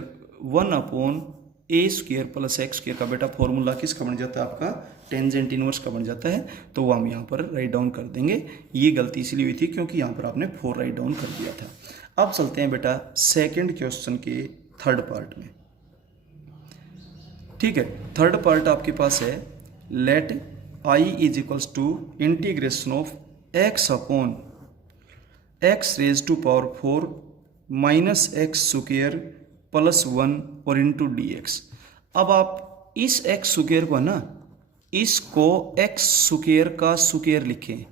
1/a square plus x square का बेटा फॉर्मूला किसका बन जाता है आपका टेंजेंट इनवर्स का बन जाता है, तो वो हम यहाँ पर राइट डाउन कर देंगे। ये गलती इसलिए हुई थी क्योंकि यहाँ पर आपने 4 राइट डाउन कर दिया था। अब चलते हैं बेटा सेकंड क्वेश्चन के थर्ड पार्ट में। ठीक है, थर्ड पार्ट आपके पास है let i is equals to integration of x raise to power 4 minus x square plus 1 और इंटू dx। अब आप इस x स्क्वायर को है ना, इसको x स्क्वायर का स्क्वायर लिखें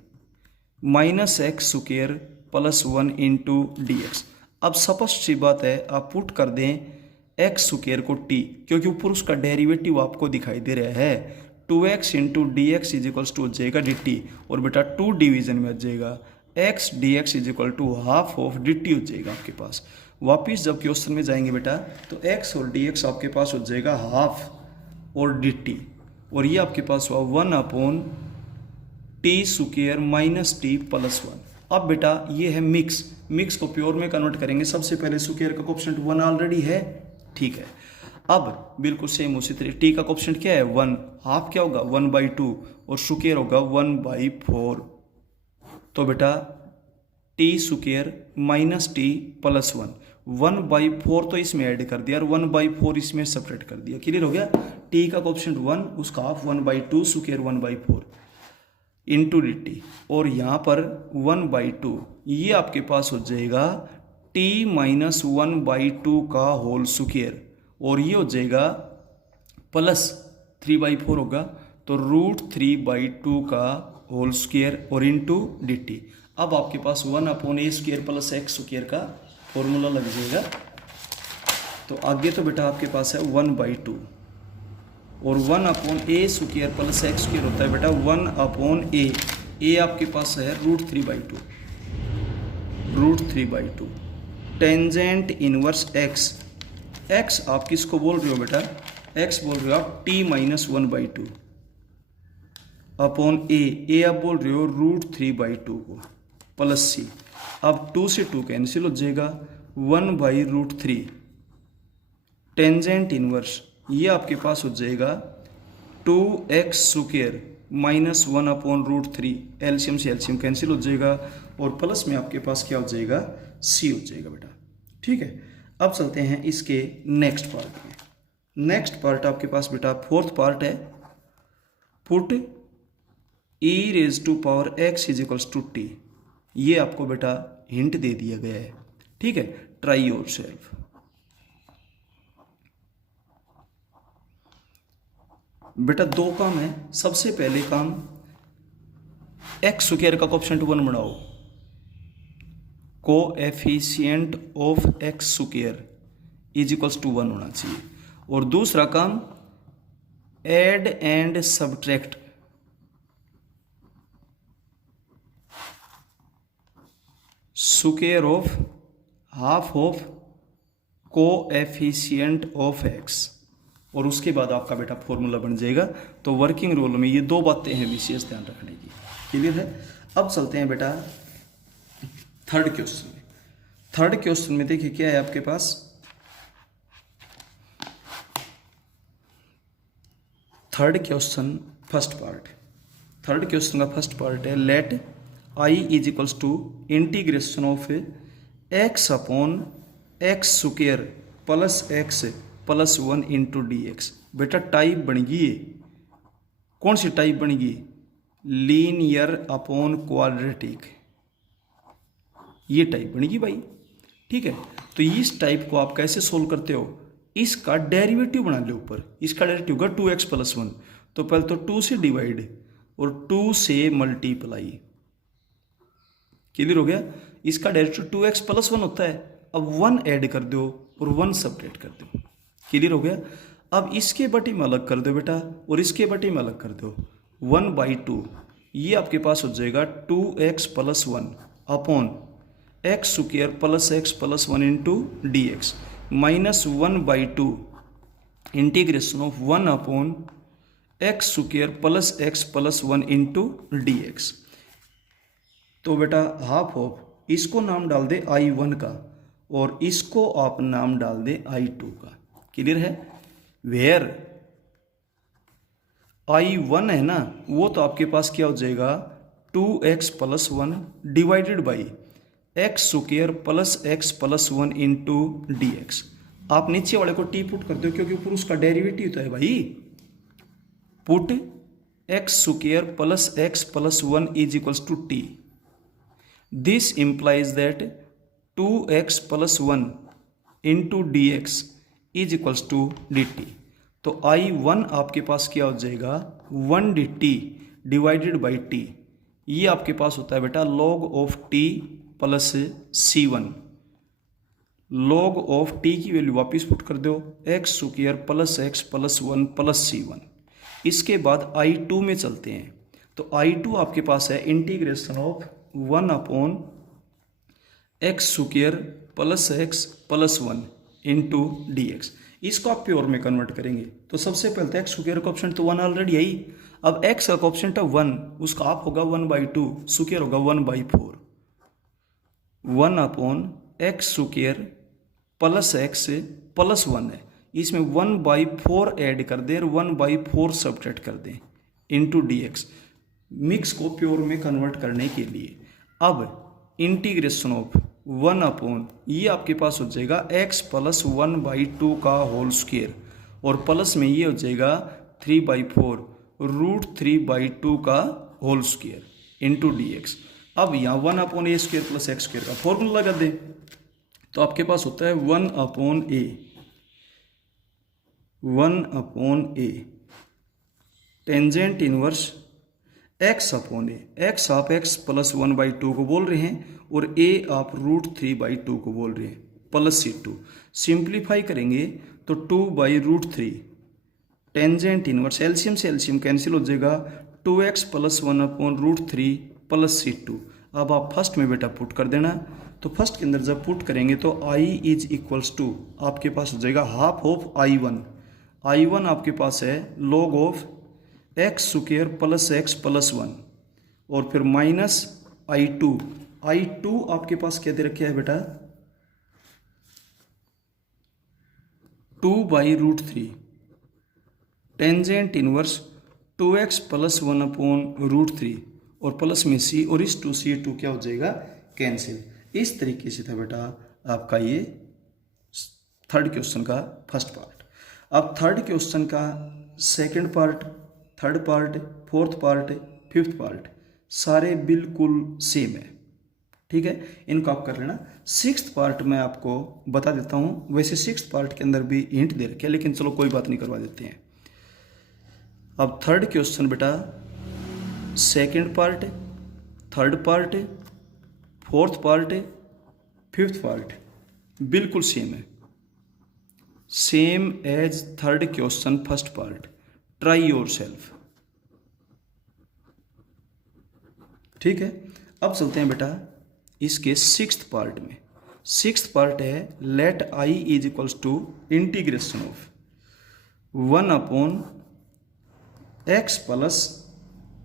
minus x square plus 1 into dx। अब स्पष्ट सी बात है, आप पुट कर दें x स्क्वायर को t, क्योंकि ऊपर उसका डेरिवेटिव आपको दिखाई दे रहा है 2x into D x is equals to हो जाएगा dt, और बेटा 2 डिवीजन में आ जाएगा x dx is equal to half of dt हो जाएगा आपके पास। वापिस जब क्वेश्चन में जाएंगे बेटा तो x और dx आपके पास हो जाएगा हाफ और dt, और ये आपके पास हुआ 1/t square minus t plus 1। अब बेटा ये है मिक्स को प्योर में कन्वर्ट करेंगे। सबसे पहले स्क्वायर का कोएफिशिएंट 1 ऑलरेडी है। ठीक है, अब बिल्कुल सेम उसी तरह t का कोएफिशिएंट क्या है 1, हाफ क्या होगा 1/2 और स्क्वायर होगा 1/4। तो बेटा t square minus t plus 1, 1/4 तो इसमें ऐड कर दिया और 1/4 इसमें सब्ट्रैक्ट कर दिया। क्लियर हो गया। t का कोएफिशिएंट 1, उसका हाफ 1/2 स्क्वायर 1/4 इंटू dt, और यहाँ पर 1/2 ये आपके पास हो जाएगा t माइनस 1/2 का होल स्क्वायर, और ये हो जाएगा प्लस 3/4 होगा, तो √3/2 का होल स्क्वायर और इंटू dt। अब आपके पास 1/a square plus x square का फॉर्मूला लग जाएगा। तो आगे तो बेटा आपके पास है 1/2 और 1/a square plus x square होता है बेटा 1/a। a आपके पास है √3/2 टेंजेंट इनवर्स x आप किसको बोल रहे हो बेटा, x बोल रहे हो आप t माइनस 1/2 अपॉन a आप बोल रहे हो √3/2 को प्लस c। अब 2 से 2 कैंसिल हो जाएगा, 1/√3 टेंजेंट इनवर्स ये आपके पास हो जाएगा 2x स्क्वायर -1/√3, एलसीएम से एलसीएम कैंसिल हो जाएगा और प्लस में आपके पास क्या हो जाएगा, c हो जाएगा बेटा। ठीक है, अब चलते हैं इसके नेक्स्ट पार्ट में। नेक्स्ट पार्ट आपके पास बेटा फोर्थ पार्ट है, पुट e⁻x = t। ये आपको बेटा हिंट दे दिया गया है। ठीक है, ट्राई योरसेल्फ। बेटा दो काम है। सबसे पहले काम x² का कोएफिशिएंट 1 बनाओ, कोएफिशिएंट ऑफ x² = 1 होना चाहिए। और दूसरा काम add and subtract square of half of coefficient of x, और उसके बाद आपका बेटा फॉर्मूला बन जाएगा। तो वर्किंग रूल में ये दो बातें हैं विशेष ध्यान रखने की। क्लियर है? अब चलते हैं बेटा थर्ड क्वेश्चन में। थर्ड क्वेश्चन में देखिए क्या है आपके पास, third question first part. Third question का फर्स्ट पार्ट है, let I = integration of x/x² + x + 1 × dx। बेटा टाइप बनेगी ये, कौन सी टाइप बनेगी, लीनियर अपॉन क्वाड्रेटिक, ये टाइप बनेगी भाई। ठीक है, तो इस टाइप को आप कैसे सोल्व करते हो, इसका डेरिवेटिव बना लो ऊपर। इसका डेरिवेटिव होगा 2x + 1, तो पहले तो 2 से डिवाइड और 2 से मल्टीप्लाई। क्लियर हो गया? इसका डेरिवेटिव 2x + 1 होता है। अब 1 ऐड कर दो और 1 सब्ट्रैक्ट कर दो। क्लियर हो गया? अब इसके बटे में अलग कर दो बेटा और इसके बटे में अलग कर दो, 1/2। ये आपके पास हो जाएगा 2x + 1 upon x² + x + 1 × dx -1/2 integration of 1/x² + x + 1 × dx। तो बेटा हाफ ऑफ, इसको नाम डाल दे I1 का और इसको आप नाम डाल दे I2 का। क्लियर है? वेयर I1 है ना, वो तो आपके पास क्या हो जाएगा, 2x + 1 divided by x² + x + 1 × dx। आप नीचे वाले को टी पुट कर दो क्योंकि ऊपर उसका डेरिवेटिव तो है भाई। Put x² + x + 1 = t। This implies that 2x + 1 × dx = dt। तो I1 आपके पास क्या हो जाएगा, 1 dt डिवाइडेड बाई t। ये आपके पास होता है बेटा log of t + c1। log of t की वैल्यू वापस पुट कर दो, x² + x + 1 + c1। इसके बाद I2 में चलते हैं। तो I2 आपके पास है integration of 1/x² + x + 1 × dx। इसको आप प्योर में कन्वर्ट करेंगे तो सबसे पहले तो x² का ऑप्शन तो 1 ऑलरेडी है ही। अब x का ऑप्शन है 1, उसका आप होगा 1/2, स्क्वायर होगा 1/4। 1/x² + x + 1 है, इसमें 1/4 ऐड कर दें और 1/4 सब्ट्रैक्ट कर दें इंटू dx, मिक्स को प्योर में कन्वर्ट करने के लिए। अब इंटीग्रेशन ऑफ 1/, ये आपके पास हो जाएगा x + 1/2 का होल स्क्वायर और प्लस में ये हो जाएगा 3/4 √3/2 का होल स्क्वायर इंटू dx। अब यहाँ 1/a² + x² का फॉर्मूला लगा दें तो आपके पास होता है 1/a tangent inverse x/a। x आप x + 1/2 को बोल रहे हैं और a आप √3/2 को बोल रहे हैं, प्लस c2। सिंप्लीफाई करेंगे तो 2/√3 टेंजेंट इनवर्स, एलसीएम से एलसीएम कैंसिल हो जाएगा, 2x + 1/√3 + c2। अब आप फर्स्ट में बेटा पुट कर देना। तो फर्स्ट के अंदर जब पुट करेंगे तो I = आपके पास हो जाएगा हाफ ऑफ I1। I1 आपके पास है log ऑफ x² + x + 1 और फिर माइनस I2। I2 आपके पास क्या दे रखे है बेटा, 2/√3 tangent inverse 2x plus 1 upon root 3 और प्लस में c और इस 2c 2 क्या हो जाएगा कैंसिल। इस तरीके से था बेटा आपका ये थर्ड क्वेश्चन का फर्स्ट पार्ट। अब थर्ड क्वेश्चन का second part, third part, fourth part, fifth part सारे बिल्कुल सेम है, ठीक है, इनको आप कर लेना। सिक्स्थ पार्ट मैं आपको बता देता हूँ, वैसे सिक्स्थ पार्ट के अंदर भी हिंट दे रखे हैं, लेकिन चलो कोई बात नहीं, करवा देते हैं। अब थर्ड क्वेश्चन बेटा second part, third part, fourth part, fifth part बिल्कुल सेम है, same as third question first part. Try yourself, ठीक है। अब चलते हैं बेटा इसके सिक्स्थ पार्ट में। सिक्स्थ पार्ट है let I is equals to integration of 1 upon x plus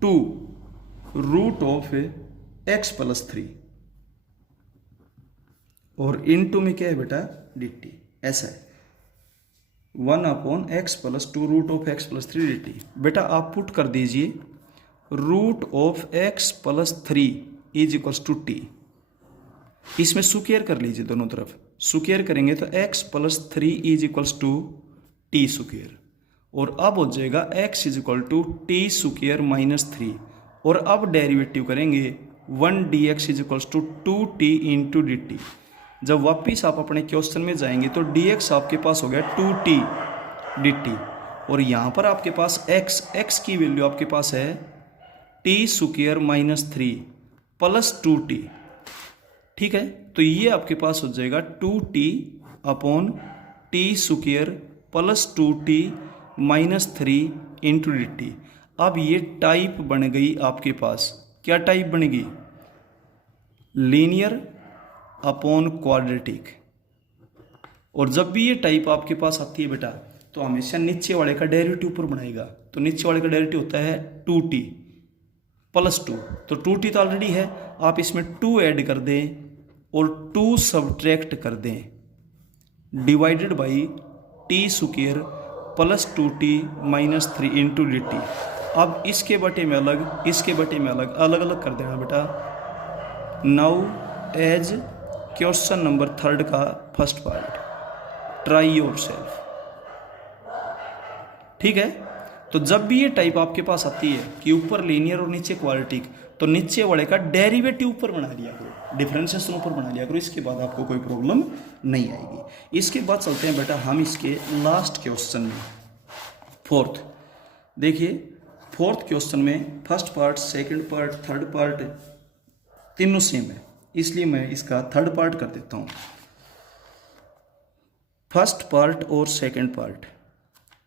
2 root of x plus 3 और इनटू में क्या है बेटा dt, ऐसा है 1 upon x plus 2 root of x plus 3 dt। बेटा आप पुट कर दीजिए root of x plus 3 is equals to t, इसमें सुकेयर कर लीजिए, दोनों तरफ सुकेयर करेंगे तो x plus 3 is equals to t square, और अब हो जाएगा x is equal to t square minus 3, और अब डेरिवेटिव करेंगे 1 dx is equals to 2t into D t. जब वापिस आप अपने क्वेश्चन में जाएंगे तो dx आपके पास हो गया 2t dt, और यहाँ पर आपके पास x की वैल्यू आपके पास है t square minus 3 plus 2t, ठीक है। तो ये आपके पास हो जाएगा 2t upon T square plus 2t minus 3 into D T. अब ये टाइप बन गई आपके पास, क्या टाइप बनेगी, लीनियर अपॉन क्वाड्रेटिक। और जब भी ये टाइप आपके पास आती है बेटा तो हमेशा नीचे वाले का डेरिवेटिव ऊपर बनाएगा, तो नीचे वाले का डेरिवेटिव होता है 2t प्लस 2, तो 2t तो ऑलरेडी है, आप इसमें 2 ऐड कर दें और 2 सब्ट्रैक्ट कर दें, divided by T square plus 2t minus 3 into D T. अब इसके बटे में अलग, इसके बटे में अलग, अलग अलग कर देना बेटा। Now as question number third का first part, try yourself, ठीक है। तो जब भी ये टाइप आपके पास आती है कि ऊपर लीनियर और नीचे क्वाड्रेटिक, तो नीचे वाले का डेरिवेटिव ऊपर बना लिया करो, डिफरेंशिएशन ऊपर बना लिया करो, इसके बाद आपको कोई प्रॉब्लम नहीं आएगी। इसके बाद चलते हैं बेटा हम इसके लास्ट क्वेश्चन में, फोर्थ। देखिए फोर्थ क्वेश्चन में first part, second part, third part तीनों सेम है, इसलिए मैं इसका थर्ड पार्ट कर देता हूँ। फर्स्ट पार्ट और second part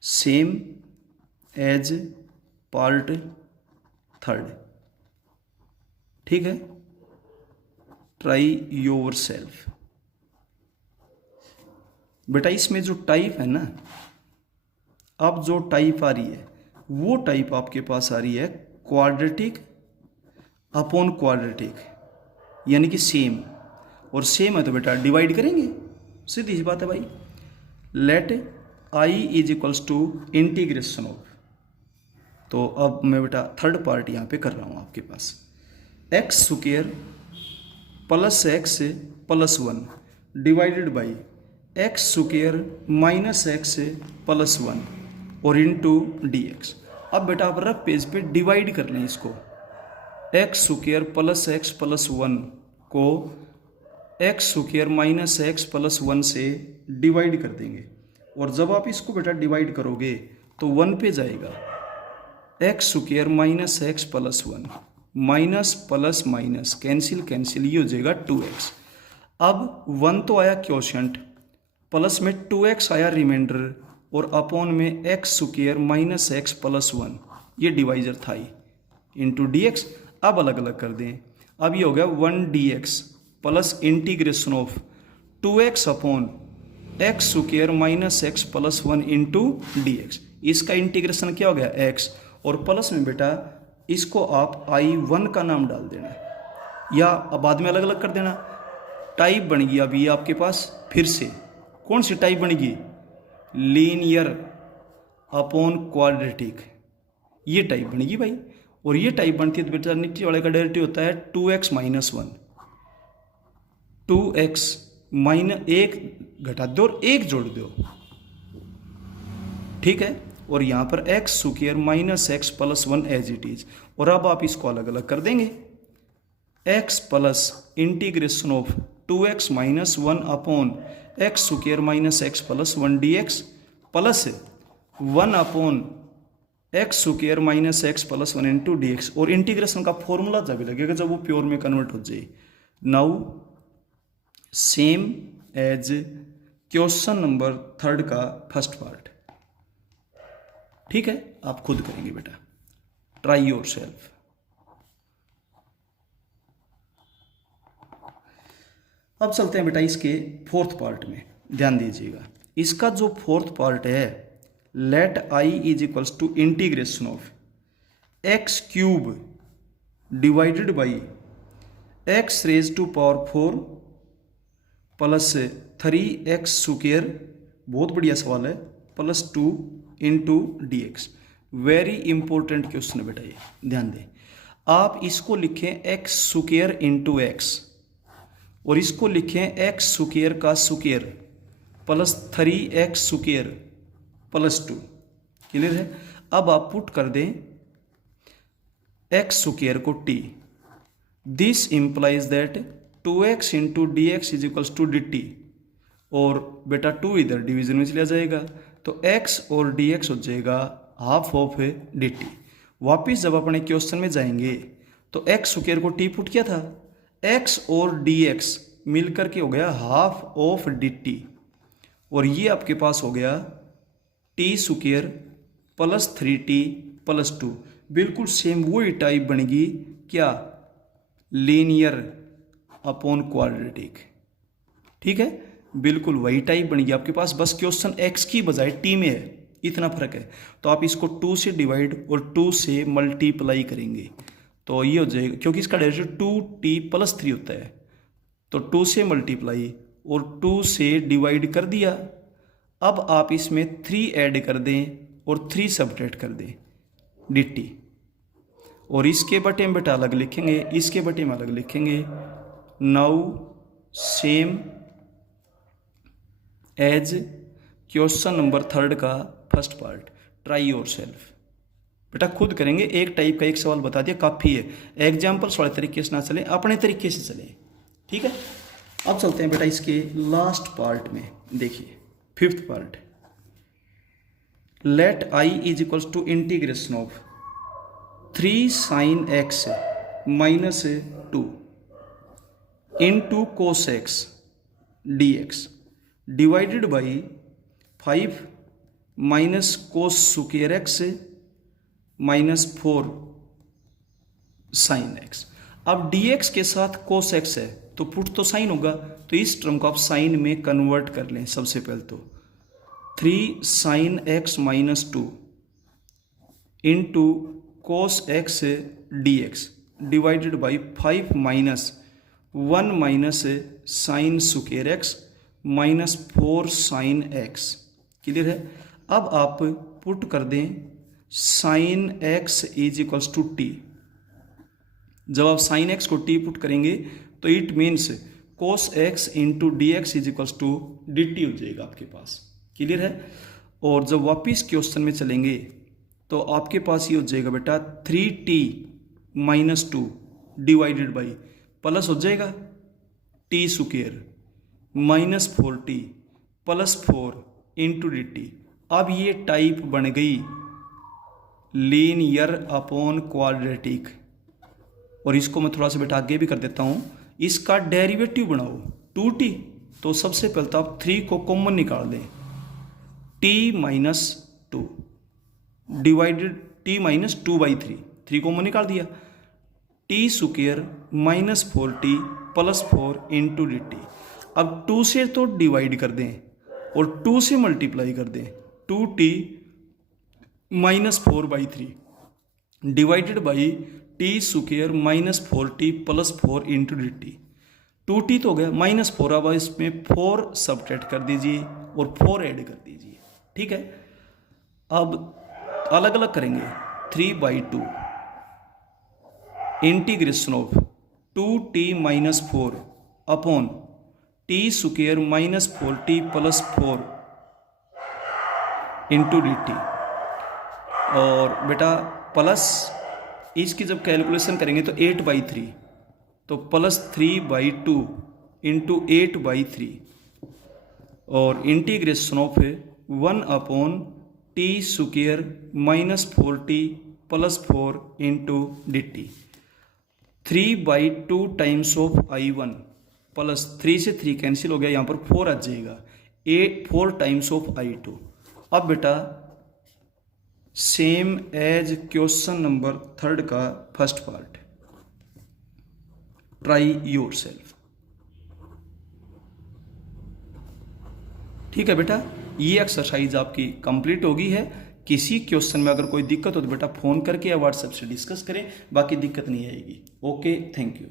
same as part third, ठीक है। Try yourself. बेटा इसमें जो टाइप है ना, अब जो टाइप आ रही है वो टाइप आपके पास आ रही है क्वाड्रेटिक अपॉन क्वाड्रेटिक, यानी कि सेम, और सेम है तो बेटा डिवाइड करेंगे, सीधी सी बात है भाई। Let I is equals to integration of, तो अब मैं बेटा थर्ड पार्ट यहाँ पे कर रहा हूँ आपके पास, X square plus X plus 1 divided by x square minus x plus 1 और इंटू डी एक्स। अब बेटा आप रफ पेज पे डिवाइड कर लें इसको, x square plus X plus 1 को x square minus x plus 1 से डिवाइड कर देंगे, और जब आप इसको बेटा डिवाइड करोगे तो 1 पे जाएगा, x square minus x plus 1 minus plus minus cancel cancel, ये हो जाएगा 2x। अब 1 तो आया क्वोशंट, प्लस में 2x आया रिमाइंडर, और अपॉन में x square minus x plus 1 ये डिवाइजर था ही, इंटू डी एक्स। अब अलग अलग कर दें, अब ये हो गया 1 dx plus integration of 2x upon x square minus x plus 1 into D x. इसका इंटीग्रेशन क्या हो गया x, और प्लस में बेटा इसको आप I1 का नाम डाल देना, या बाद में अलग अलग कर देना। टाइप बनेगी अब ये आपके पास फिर से, कौन सी टाइप बनेगी, लीनियर अपॉन क्वाड्रेटिक, ये टाइप बनेगी भाई। और ये टाइप बनती है तो बेटा नीचे वाले का डेरिवेटिव होता है 2x माइनस 1, 2x माइनस 1 घटा दो और 1 जोड़ दो, ठीक है। और यहाँ पर x square minus x plus 1 as it is. और अब आप इसको अलग अलग कर देंगे, x plus integration of 2x minus 1 upon x square minus x plus 1 dx plus 1 upon x square minus x plus 1 into dx। और इंटीग्रेशन का फॉर्मूला जब भी लगेगा जब वो प्योर में कन्वर्ट हो जाए। Now same as question number 3 का फर्स्ट पार्ट, ठीक है। आप खुद करेंगे बेटा, ट्राई योर सेल्फ। अब चलते हैं बेटा इसके फोर्थ पार्ट में, ध्यान दीजिएगा। इसका जो फोर्थ पार्ट है, let I is equals to integration of x cube divided by x raise to power 4 plus 3x square, बहुत बढ़िया सवाल है, plus 2 into D x. Very important question है बेटा ये, ध्यान दें। आप इसको लिखें एक्स स्क्वायर इंटू एक्स और इसको लिखें एक्स स्क्वायर का square plus 3x square plus 2। Clear है। अब आप पुट कर दें एक्स स्क्वायर को t, this implies that 2x into D x is equals to D T. और बेटा 2 इधर डिवीजन में चला जाएगा तो x और dx हो जाएगा हाफ ऑफ dt। वापिस जब अपने क्वेश्चन में जाएंगे तो x स्क्वायर को t पुट किया था, x और dx मिलकर के हो गया हाफ ऑफ dt। और ये आपके पास हो गया t square plus 3t plus 2। बिल्कुल सेम वही टाइप बनेगी क्या, लीनियर अपॉन क्वाड्रेटिक, ठीक है। बिल्कुल वही टाइप बनेगी आपके पास, बस क्वेश्चन x की बजाय t में है, इतना फर्क है। तो आप इसको 2 से डिवाइड और 2 से मल्टीप्लाई करेंगे तो ये हो जाएगा, क्योंकि इसका डेरिवेटिव 2t प्लस 3 होता है। तो 2 से मल्टीप्लाई और 2 से डिवाइड कर दिया। अब आप इसमें 3 ऐड कर दें और 3 सबट्रैक्ट कर दें dt। और इसके बटे में बेटा अलग लिखेंगे, इसके बटे में अलग लिखेंगे। Now same as question number 3 का first part, try yourself. बेटा खुद करेंगे, एक टाइप का एक सवाल बता दिया काफ़ी है। एग्जाम्पल्स वाले तरीके से ना चले, अपने तरीके से चले, ठीक है। अब चलते हैं बेटा इसके लास्ट पार्ट में, देखिए fifth part. Let I is equals to integration of 3 sin x minus 2 into cos x d x divided by 5 minus cos square x minus 4 sine x. अब dx के साथ कोस एक्स है तो पुट तो sign होगा, तो इस टर्म को आप साइन में कन्वर्ट कर लें। सबसे पहले तो 3 sin x minus 2 into cos x d x divided by 5 minus 1 minus sine square x minus 4 sine x. Clear है। अब आप पुट कर दें sine x is equals to t. जब आप साइन एक्स को टी पुट करेंगे तो it means cos x into D x is equals to D t हो जाएगा आपके पास। क्लियर है। और जब वापिस क्वेश्चन में चलेंगे तो आपके पास ये हो जाएगा बेटा 3t minus 2 divided by plus हो जाएगा T square minus 4t plus 4 into D T. अब ये टाइप बन गई लीनियर अपॉन क्वाड्रेटिक। और इसको मैं थोड़ा सा बेटा आगे भी कर देता हूँ। इसका डेरिवेटिव बनाओ 2t, तो सबसे पहले तो आप 3 को कॉमन निकाल दें, t minus 2 divided t minus 2/3, 3 common निकाल दिया, t square minus 4t plus 4 into D T. अब 2 से तो डिवाइड कर दें और 2 से मल्टीप्लाई कर दें, 2t minus 4/3 divided by T square minus 4t plus 4 into D T. 2t तो हो गया माइनस 4, अब इसमें 4 सबट्रैक्ट कर दीजिए और 4 ऐड कर दीजिए। ठीक है। अब अलग अलग करेंगे 3/2 integration of 2t minus 4 upon t square minus 4t plus 4 into dt। और बेटा प्लस इसकी जब कैलकुलेशन करेंगे तो 8/3, तो प्लस 3/2 इंटू 8/3 और integration of 1 upon T square minus 4t plus 4 into dt। 3/2 times of I1 plus 3 से 3 कैंसिल हो गया, यहाँ पर 4 आ जाएगा, 4 टाइम्स ऑफ I2। अब बेटा सेम एज क्वेश्चन नंबर 3 का first part, try yourself. ठीक है बेटा, ये एक्सरसाइज आपकी कंप्लीट होगी है। किसी क्वेश्चन में अगर कोई दिक्कत हो तो बेटा फ़ोन करके या व्हाट्सएप से डिस्कस करें, बाकी दिक्कत नहीं आएगी। Okay, thank you.